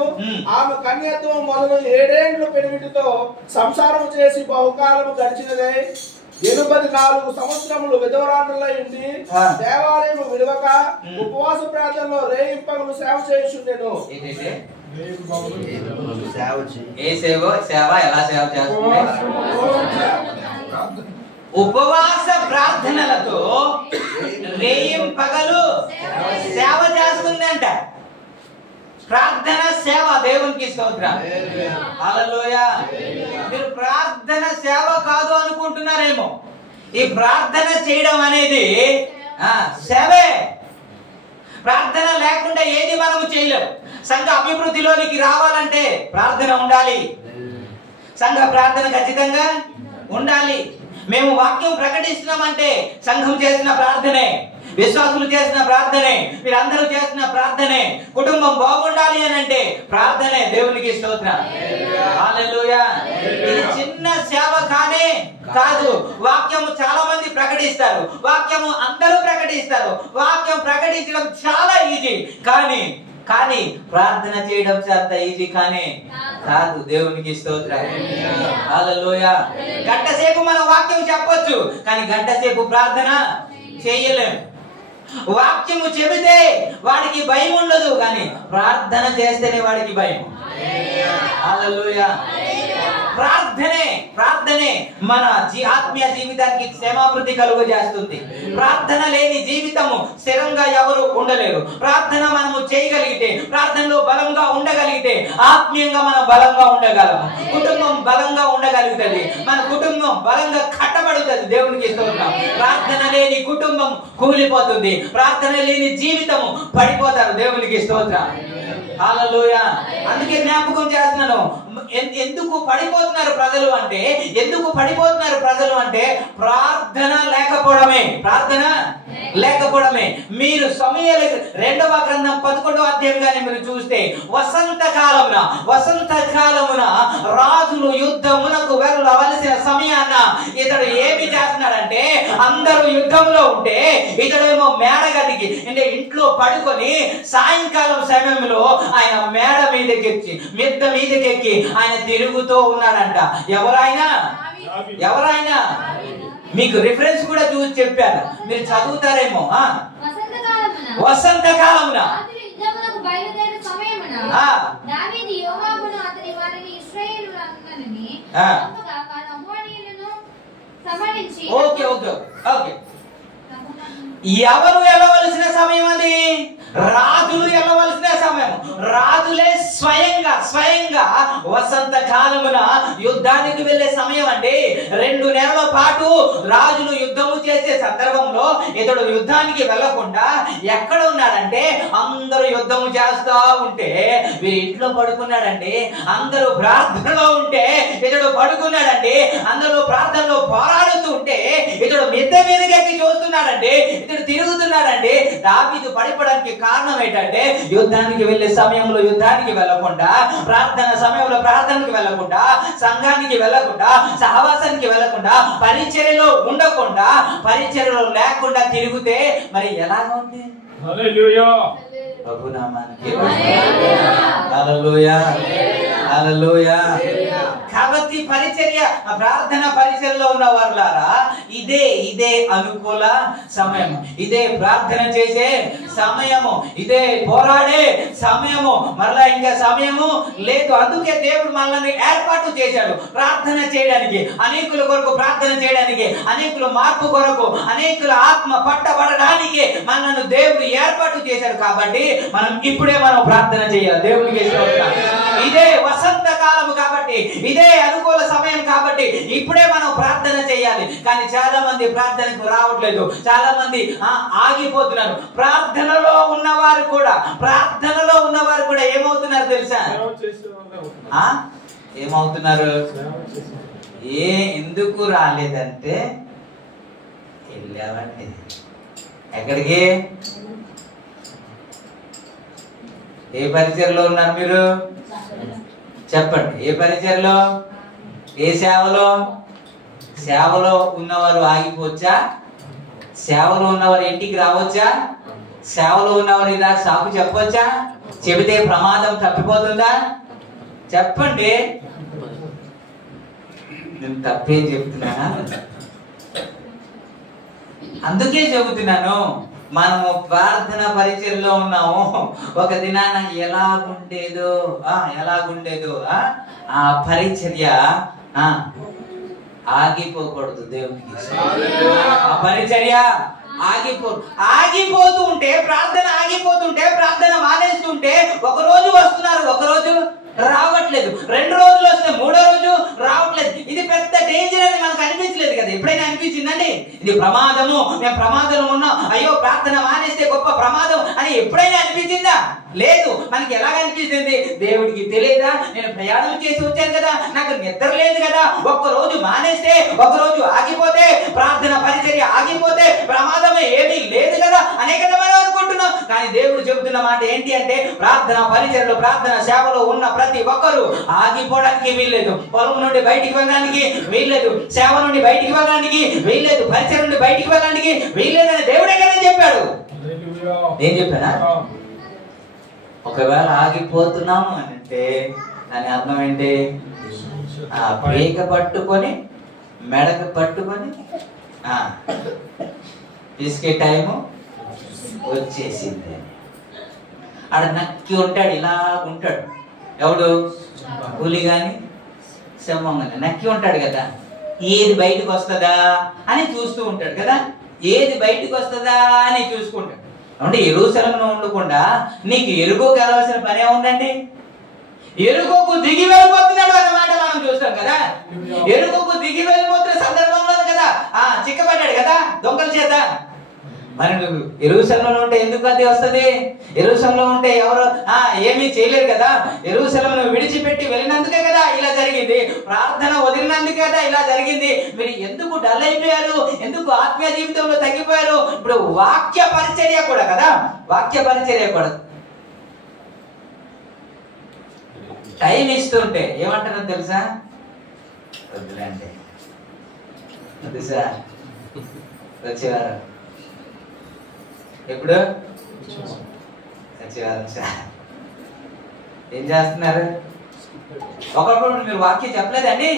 ఆమె కన్యత్వం మొదలు 7 పెనిమిటితో సంసారం చేసి బహుకాలము గడిచినదే. 84 సంవత్సరములు విధవరాండ్రులై ఉండి దేవాలయం విడవక ఉపవాస ప్రార్థనలో రేయింపగలు సేవ చేయుచుండెను. ఉపవాస ప్రార్థనలతో రేయింపగలు సేవ చేస్తుందంట. ప్రార్థన సేవ. దేవునికి స్తోత్రం. హల్లెలూయా. మీరు ప్రార్థన సేవ కాదు అనుకుంటున్నారేమో. ఈ ప్రార్థన చేయడం అనేది సేవే. ప్రార్థన లేకుండా ఏది మనము చేయలేము. సంఘ అభివృద్ధిలోనికి రావాలంటే ప్రార్థన ఉండాలి. సంఘ ప్రార్థన ఖచ్చితంగా ఉండాలి. మేము వాక్యం ప్రకటిస్తున్నామంటే సంఘం చేసిన ప్రార్థనే. విశ్వాసులు చేసిన ప్రార్థనే, మీరందరూ చేసిన ప్రార్థనే. కుటుంబం బాగుండాలి అని అంటే ప్రార్థనే. దేవునికి స్తోత్రం. హల్లెలూయా. ఇది చిన్న సేవ కాదు. వాక్యము చాలా మంది ప్రకటిస్తారు, వాక్యము అందరూ ప్రకటిస్తారు, వాక్యం ప్రకటించడం చాలా ఈజీ. కానీ ప్రార్థన చేయడం చాలా ఈజీ కాదు. దేవునికి స్తోత్రం. హల్లెలూయా. గంట సేపు మనం వాక్యం చెప్పొచ్చు, కానీ గంట సేపు ప్రార్థన చేయలేము. వాక్యము చెబితే వాడికి భయం ఉండదు, కానీ ప్రార్థన చేస్తేనే వాడికి భయం. హల్లెలూయా. ప్రార్థనే మన ఆత్మీయ జీవితానికి క్షేమాభివృద్ధి కలుగజేస్తుంది. ప్రార్థన లేని జీవితము స్థిరంగా ఎవరు ఉండలేరు. ప్రార్థన మనము చేయగలిగితే, ప్రార్థనలో బలంగా ఉండగలిగితే ఆత్మీయంగా మనం బలంగా ఉండగలము. కుటుంబం బలంగా ఉండగలుగుతుంది, మన కుటుంబం బలంగా కట్టబడుతుంది. దేవునికి స్తోత్రం. ప్రార్థన లేని కుటుంబం కూలిపోతుంది, ప్రార్థన లేని జీవితము పడిపోతారు. దేవునికి స్తోత్రం. హల్లెలూయా. అందుకే జ్ఞాపకం చేస్తున్నాను, ఎందుకు పడిపోతున్నారు ప్రజలు అంటే ప్రార్థన లేకపోవడమే. మీరు సమూయేలు 2వ గ్రంథం 11వ అధ్యాయంగానే మీరు చూస్తే వసంత కాలమున రాజులు యుద్ధమునకు వెళ్ళవలసిన సమయాన ఇతడు ఏమి చేస్తున్నాడంటే, అందరూ యుద్ధంలో ఉంటే ఇతడేమో మేడగదికి అంటే ఇంట్లో పడుకొని సాయంకాలం సమయంలో ఆయన మేడ మీదకెక్కి మిద్ద మీదకెక్కి ఆయన తిరుగుతూ ఉన్నాడంట. ఎవరైనా మీకు రిఫరెన్స్ కూడా చూసి చెప్పాను, మీరు చదువుతారేమో. వసంత కాలమున ఓకే. ఎవరు వెళ్ళవలసిన సమయం అది? రాజులు వెళ్ళవలసిన సమయం. రాజులే స్వయంగా వసంత కాలమున యుద్ధానికి వెళ్లే సమయం అండి. 2 నెలల పాటు రాజులు యుద్ధము చేసే సందర్భంలో ఇతడు యుద్ధానికి వెళ్లకుండా ఎక్కడ ఉన్నాడంటే, అందరూ యుద్ధము చేస్తా ఉంటే వీరి ఇంట్లో పడుకున్నాడండి. అందరూ ప్రార్థనలో ఉంటే ఇతడు పడుకున్నాడండి. అందరూ ప్రార్థనలో పోరాడుతూ ఉంటే ఇతడు మిద్ద మీదకి ఎక్కి చూస్తున్నాడండి. ఇతడు తిరుగుతున్నాడండి. దావీదు పడిపోవడానికి కారణం ఏంటంటే, యుద్ధానికి వెళ్లే సమయంలో యుద్ధానికి వెళ్లకుండా, ప్రార్థన సమయంలో ప్రార్థనకి వెళ్లకుండా, సంఘానికి వెళ్లకుండా, సహవాసానికి వెళ్లకుండా, పరిచర్యలో ఉండకుండా, పరిచర్యలో లేకుండా తిరిగితే మరి ఎలాగా ఉంది? హల్లెలూయా. ప్రభునామానికి హల్లెలూయా. హల్లెలూయా. కాబట్టి ప్రార్థన పరిచర్యలో ఉన్న వారులారా, ఇదే అనుకూల సమయం, ఇదే ప్రార్థన చేసే సమయము, ఇదే పోరాడే సమయము. మరలా ఇంకా సమయము లేదు. అందుకే దేవుడు మనల్ని ఏర్పాటు చేశాడు ప్రార్థన చేయడానికి, అనేకుల కొరకు ప్రార్థన చేయడానికి, అనేకుల మార్పు కొరకు, అనేకుల ఆత్మ పట్టబడడానికి మనల్ని దేవుడు ఏర్పాటు చేశాడు. కాబట్టి ఇప్పుడే మనం ప్రార్థన చేయాలి. దేవునికి ఇదే వసంత కాలము కాబట్టి, ఇదే అనుకూల సమయం కాబట్టి ఇప్పుడే మనం ప్రార్థన చేయాలి. కానీ చాలా మంది ప్రార్థనకు రావట్లేదు, చాలా మంది ఆగిపోతున్నారు. ప్రార్థనలో ఉన్నవారు కూడా ఏమవుతున్నారు తెలుసా? ఏమవుతున్నారు? ఎందుకు రాలేదంటే, వెళ్ళామండి. ఎక్కడికి? ఏ పరిచర్లో ఉన్నారు మీరు? చెప్పండి. ఏ పరిచర్లో? ఏ సేవలో ఉన్నవారు ఆగిపోవచ్చా? సేవలో ఉన్నవారు ఇంటికి రావచ్చా? సేవలో ఉన్నవారు ఇలా సాకు చెప్పవచ్చా? చెబితే ప్రమాదం తప్పిపోతుందా? చెప్పండి. నేను తప్పేం చెప్తున్నానా? అందుకే చెబుతున్నాను, మనము ప్రార్థన పరిచర్లో ఉన్నాము. ఒక దినాన ఎలాగుండేదో ఆ పరిచర్య ఆగిపోకూడదు. దేవునికి ఆ పరిచర్య ఆగిపోతూ ఉంటే, ప్రార్థన మానేస్తుంటే, ఒక రోజు వస్తున్నారు, ఒక రోజు రావట్లేదు, 2 రోజులు వస్తే 3వ రోజు రావట్లేదు. ఇది పెద్ద డేంజర్ అని మనకు అనిపించలేదు కదా? ఎప్పుడైనా అనిపించిందండి ఇది ప్రమాదము, మేము ప్రమాదంలో ఉన్నాం, అయ్యో ప్రార్థన మానేస్తే గొప్ప ప్రమాదం అని ఎప్పుడైనా అనిపించిందా? లేదు. మనకి ఎలాగ అనిపిస్తుంది? దేవుడికి తెలియదా? నేను ప్రయాణం చేసి వచ్చాను కదా, నాకు నిద్ర లేదు కదా, ఒక్క రోజు మానేస్తే, ఒక రోజు ఆగిపోతే, ప్రార్థన పరిచర్య ఆగిపోతే ప్రమాదమే ఏమీ లేదు కదా అనేక అనుకుంటున్నాం. కానీ దేవుడు చెబుతున్న మాట ఏంటి అంటే ప్రార్థన పరిచర్యలో, ప్రార్థన సేవలో ఉన్న ప్రతి ఒక్కరూ ఆగిపోవడానికి వీల్లేదు. పొలం నుండి బయటికి వెళ్ళడానికి వీల్లేదు, సేవ నుండి బయటికి వెళ్ళడానికి వీల్లేదు, పరిచర్య నుండి బయటికి వెళ్ళడానికి వీల్లేదని దేవుడే కదా చెప్పాడు. ఏం చెప్పానా? ఒకవేళ ఆగిపోతున్నాము అని అంటే దాని అర్థం ఏంటి? ఆ పీక పట్టుకొని మెడకు పట్టుకొని తీసుకే టైము వచ్చేసింది. ఆడ నక్కి ఉంటాడు, ఇలా ఉంటాడు. ఎవడు? పులి గాని సింహం గాని నక్కి ఉంటాడు కదా. ఏది బయటకు వస్తుందా అని చూస్తూ ఉంటాడు కదా. ఏది బయటకు వస్తుందా అని చూసుకుంటాడు. అంటే యెరూషలేములో ఉండకుండా నీకు ఎరుకోకు వెళ్ళవలసిన పనే ఉందండి. ఎరుకోకు దిగి వెళ్ళిపోతున్నాడు అన్నమాట మనం చూస్తాం కదా. ఎరుకోకు దిగి వెళ్ళిపోతున్న సందర్భంలో కదా చిక్కబడ్డాడు కదా దొంగల చేత. మరి నువ్వు యెరూషలేములో ఉంటే ఎందుకు అది వస్తుంది? యెరూషలేములో ఉంటే ఎవరు ఏమీ చేయలేరు కదా. యెరూషలేమును విడిచిపెట్టి వెళ్ళినందుకే కదా ఇలా జరిగింది. ప్రార్థన వదిలినందుకే కదా ఇలా జరిగింది. మీరు ఎందుకు డల్ అయిపోయారు? ఎందుకు ఆత్మీయ జీవితంలో తగ్గిపోయారు? ఇప్పుడు వాక్య పరిచర్య కూడా కదా, వాక్య పరిచర్య కూడా టైం ఇస్తుంటే ఏమంటారో తెలుసా? వద్దులేండి, వద్దు సార్, వచ్చేవారు. ఎప్పుడు వచ్చేవారు సార్. ఏం చేస్తున్నారు? ఒకప్పుడు మీరు వాక్యం చెప్పలేదండి.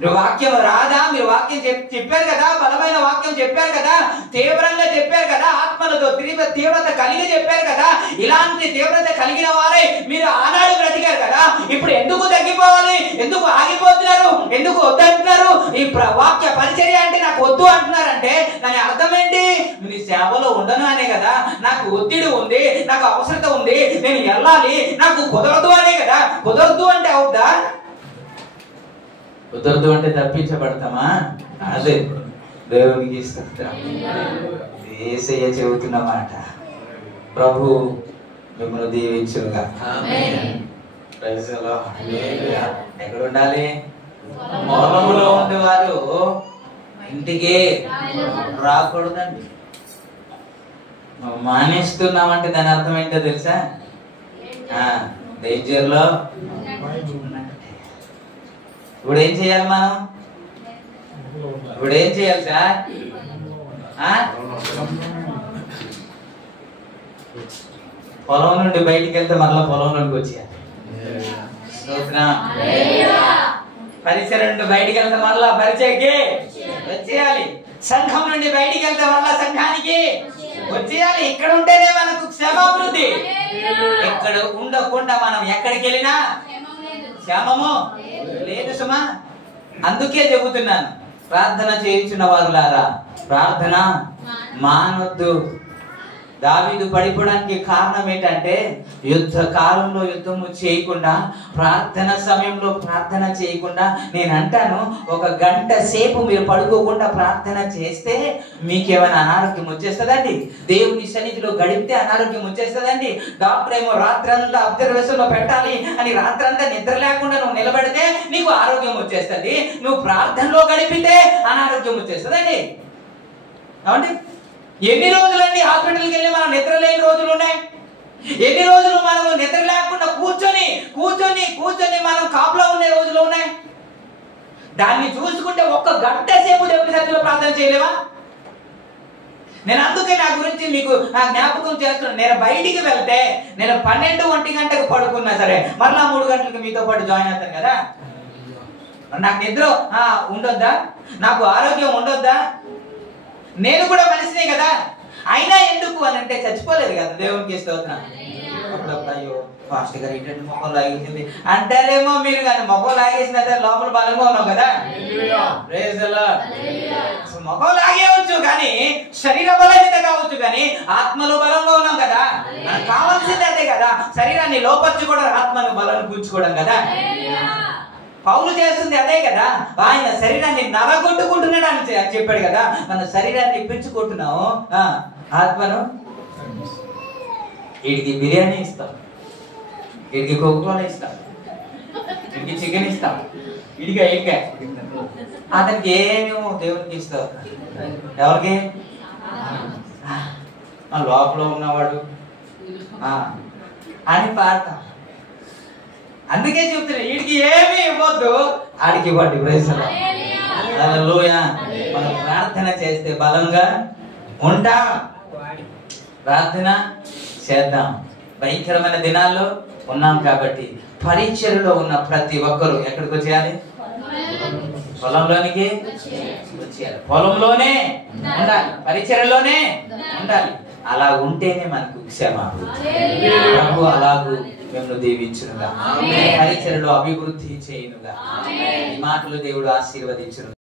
మీరు వాక్యం రాదా? మీరు వాక్యం చెప్పారు కదా, బలమైన వాక్యం చెప్పారు కదా, తీవ్రంగా చెప్పారు కదా, ఆత్మలతో తీవ్రత కలిగి చెప్పారు కదా. ఇలాంటి తీవ్రత కలిగిన వారే మీరు ఆనాడు బ్రతికారు కదా. ఇప్పుడు ఎందుకు తగ్గిపోవాలి? ఎందుకు ఆగిపోతున్నారు? ఎందుకు వద్దంటున్నారు? ఈ వాక్య పరిచర్య అంటే నాకు వద్దు అంటున్నారంటే దాని అర్థం ఏంటి? మీ సేవలో ఉండను అనే కదా. నాకు ఒత్తిడి ఉంది, నాకు అవసరత ఉంది, నేను వెళ్ళాలి, నాకు కుదరదు అనే కదా. కుదరదు అంటే అవుద్దా? కుదరదు అంటే తప్పించబడతామా? అదే దేవునికి స్తోత్రం. యేసయ్య చెబుతున్న మాట. ప్రభు మిమ్మల్ని దీవించుగా. ఎక్కడ ఉండాలి? పొలంలో ఉండేవారు ఇంటికి రాకూడదండి. మానేస్తున్నామంటే దాని అర్థం ఏంటో తెలుసా? డేంజర్ లో. ఇప్పుడు ఏం చేయాలి మనం? ఇప్పుడు ఏం చేయాలి సార్? పొలం నుండి బయటికి వెళ్తే మరలా పొలంలోకి వచ్చేయాలి. పరిచయం నుండి బయటికి వెళ్తే మరలా పరిచయకి వచ్చేయాలి. సంఘం నుండి బయటికి వెళ్తే మరలా సంఘానికి వచ్చేయాలి. ఇక్కడ ఉంటేనే మనకు క్షేమాభివృద్ధి. ఇక్కడ ఉండకుండా మనం ఎక్కడికి వెళ్ళినా క్షేమము లేదు సుమా. అందుకే చెబుతున్నాను, ప్రార్థన చేయించిన వారులారా ప్రార్థన మానొద్దు. దావీదు పడిపోవడానికి కారణం ఏంటంటే యుద్ధ కాలంలో యుద్ధము చేయకుండా, ప్రార్థన సమయంలో ప్రార్థన చేయకుండా. నేను అంటాను, ఒక గంట సేపు మీరు పడుకోకుండా ప్రార్థన చేస్తే మీకేమైనా అనారోగ్యం వచ్చేస్తుందండి? దేవుని సన్నిధిలో గడిపితే అనారోగ్యం వచ్చేస్తుందండి? డాక్టర్ ఏమో రాత్రంతా అబ్జర్వేషన్ లో పెట్టాలి అని రాత్రంతా నిద్ర లేకుండా నువ్వు నిలబడితే నీకు ఆరోగ్యం వచ్చేస్తుంది. నువ్వు ప్రార్థనలో గడిపితే అనారోగ్యం వచ్చేస్తుందండి. అవండి, ఎన్ని రోజులండి హాస్పిటల్కి వెళ్ళి మనం నిద్ర లేని రోజులు ఉన్నాయి? ఎన్ని రోజులు మనం నిద్ర లేకుండా కూర్చొని కూర్చొని కూర్చొని మనం కాపులో ఉండే రోజులు ఉన్నాయి? దాన్ని చూసుకుంటే ఒక్క గంట సేపు దేవుని సన్నిధిలో ప్రార్థన చేయలేవా? నేను అందుకే నా గురించి మీకు జ్ఞాపకం చేస్తున్నాను. నేను బయటికి వెళ్తే నేను 12-1 గంటకు పడుకున్నా సరే మరలా 3 గంటలకు మీతో పాటు జాయిన్ అవుతాను కదా. నాకు నిద్ర ఉండొద్దా? నాకు ఆరోగ్యం ఉండొద్దా? నేను కూడా మనిషినే కదా. అయినా ఎందుకు అని అంటే చచ్చిపోలేదు కదా. దేవునికి స్తోత్రం. అయ్యో ఫాస్ట్ గా ఇటు మొక్కలు లాగేసింది అంటారేమో మీరు, కానీ మొక్కలు లాగేసిన లోపల బలంగా ఉన్నాం కదా. మొక్కలు లాగేవచ్చు కానీ శరీర బలహీనత కావచ్చు, కానీ ఆత్మలో బలంగా ఉన్నాం కదా. మనకు కావాల్సింది అదే కదా, శరీరాన్ని లోపర్చుకోవడం, ఆత్మను బలాన్ని కూర్చుకోవడం కదా. పౌలు చేస్తుంది అదే కదా. ఆయన శరీరాన్ని నలగొట్టుకుంటున్నాడు అని చెప్పాడు కదా. మన శరీరాన్ని పెంచుకుంటున్నాము, ఆత్మను. వీడికి బిర్యానీ ఇస్తాం, వీడికి కోకోకోలా ఇస్తాం, వీడికి చికెన్ ఇస్తాం, వీడికి అతనికి ఏమేమో దేవునికి ఇస్తాం. ఎవరికి? లోపల ఉన్నవాడు అని పాడతాం. అందుకే చెప్తున్నా వీడికి ఏమీ ఇవ్వద్దు, ఆడికి ఇవ్వండి. ప్రైజ్ హల్లెలూయా. మనం ప్రార్థన చేస్తే బలంగా ఉంటాం. ప్రార్థన చేద్దాం. భయంకరమైన దినాల్లో ఉన్నాం కాబట్టి పరిచర్యలో ఉన్న ప్రతి ఒక్కరూ ఎక్కడికి వచ్చేయాలి? పొలంలోనికి వచ్చేయాలి. పొలంలోనే ఉండాలి, పరిచర్యలోనే ఉండాలి. అలా ఉంటేనే మనకు క్షేమం. ప్రభు అలాగూ మిమ్మల్ని దీవించునుగా, పరిచర్యలో అభివృద్ధి చేయునుగా. ఈ మాటలు దేవుడు ఆశీర్వదించును.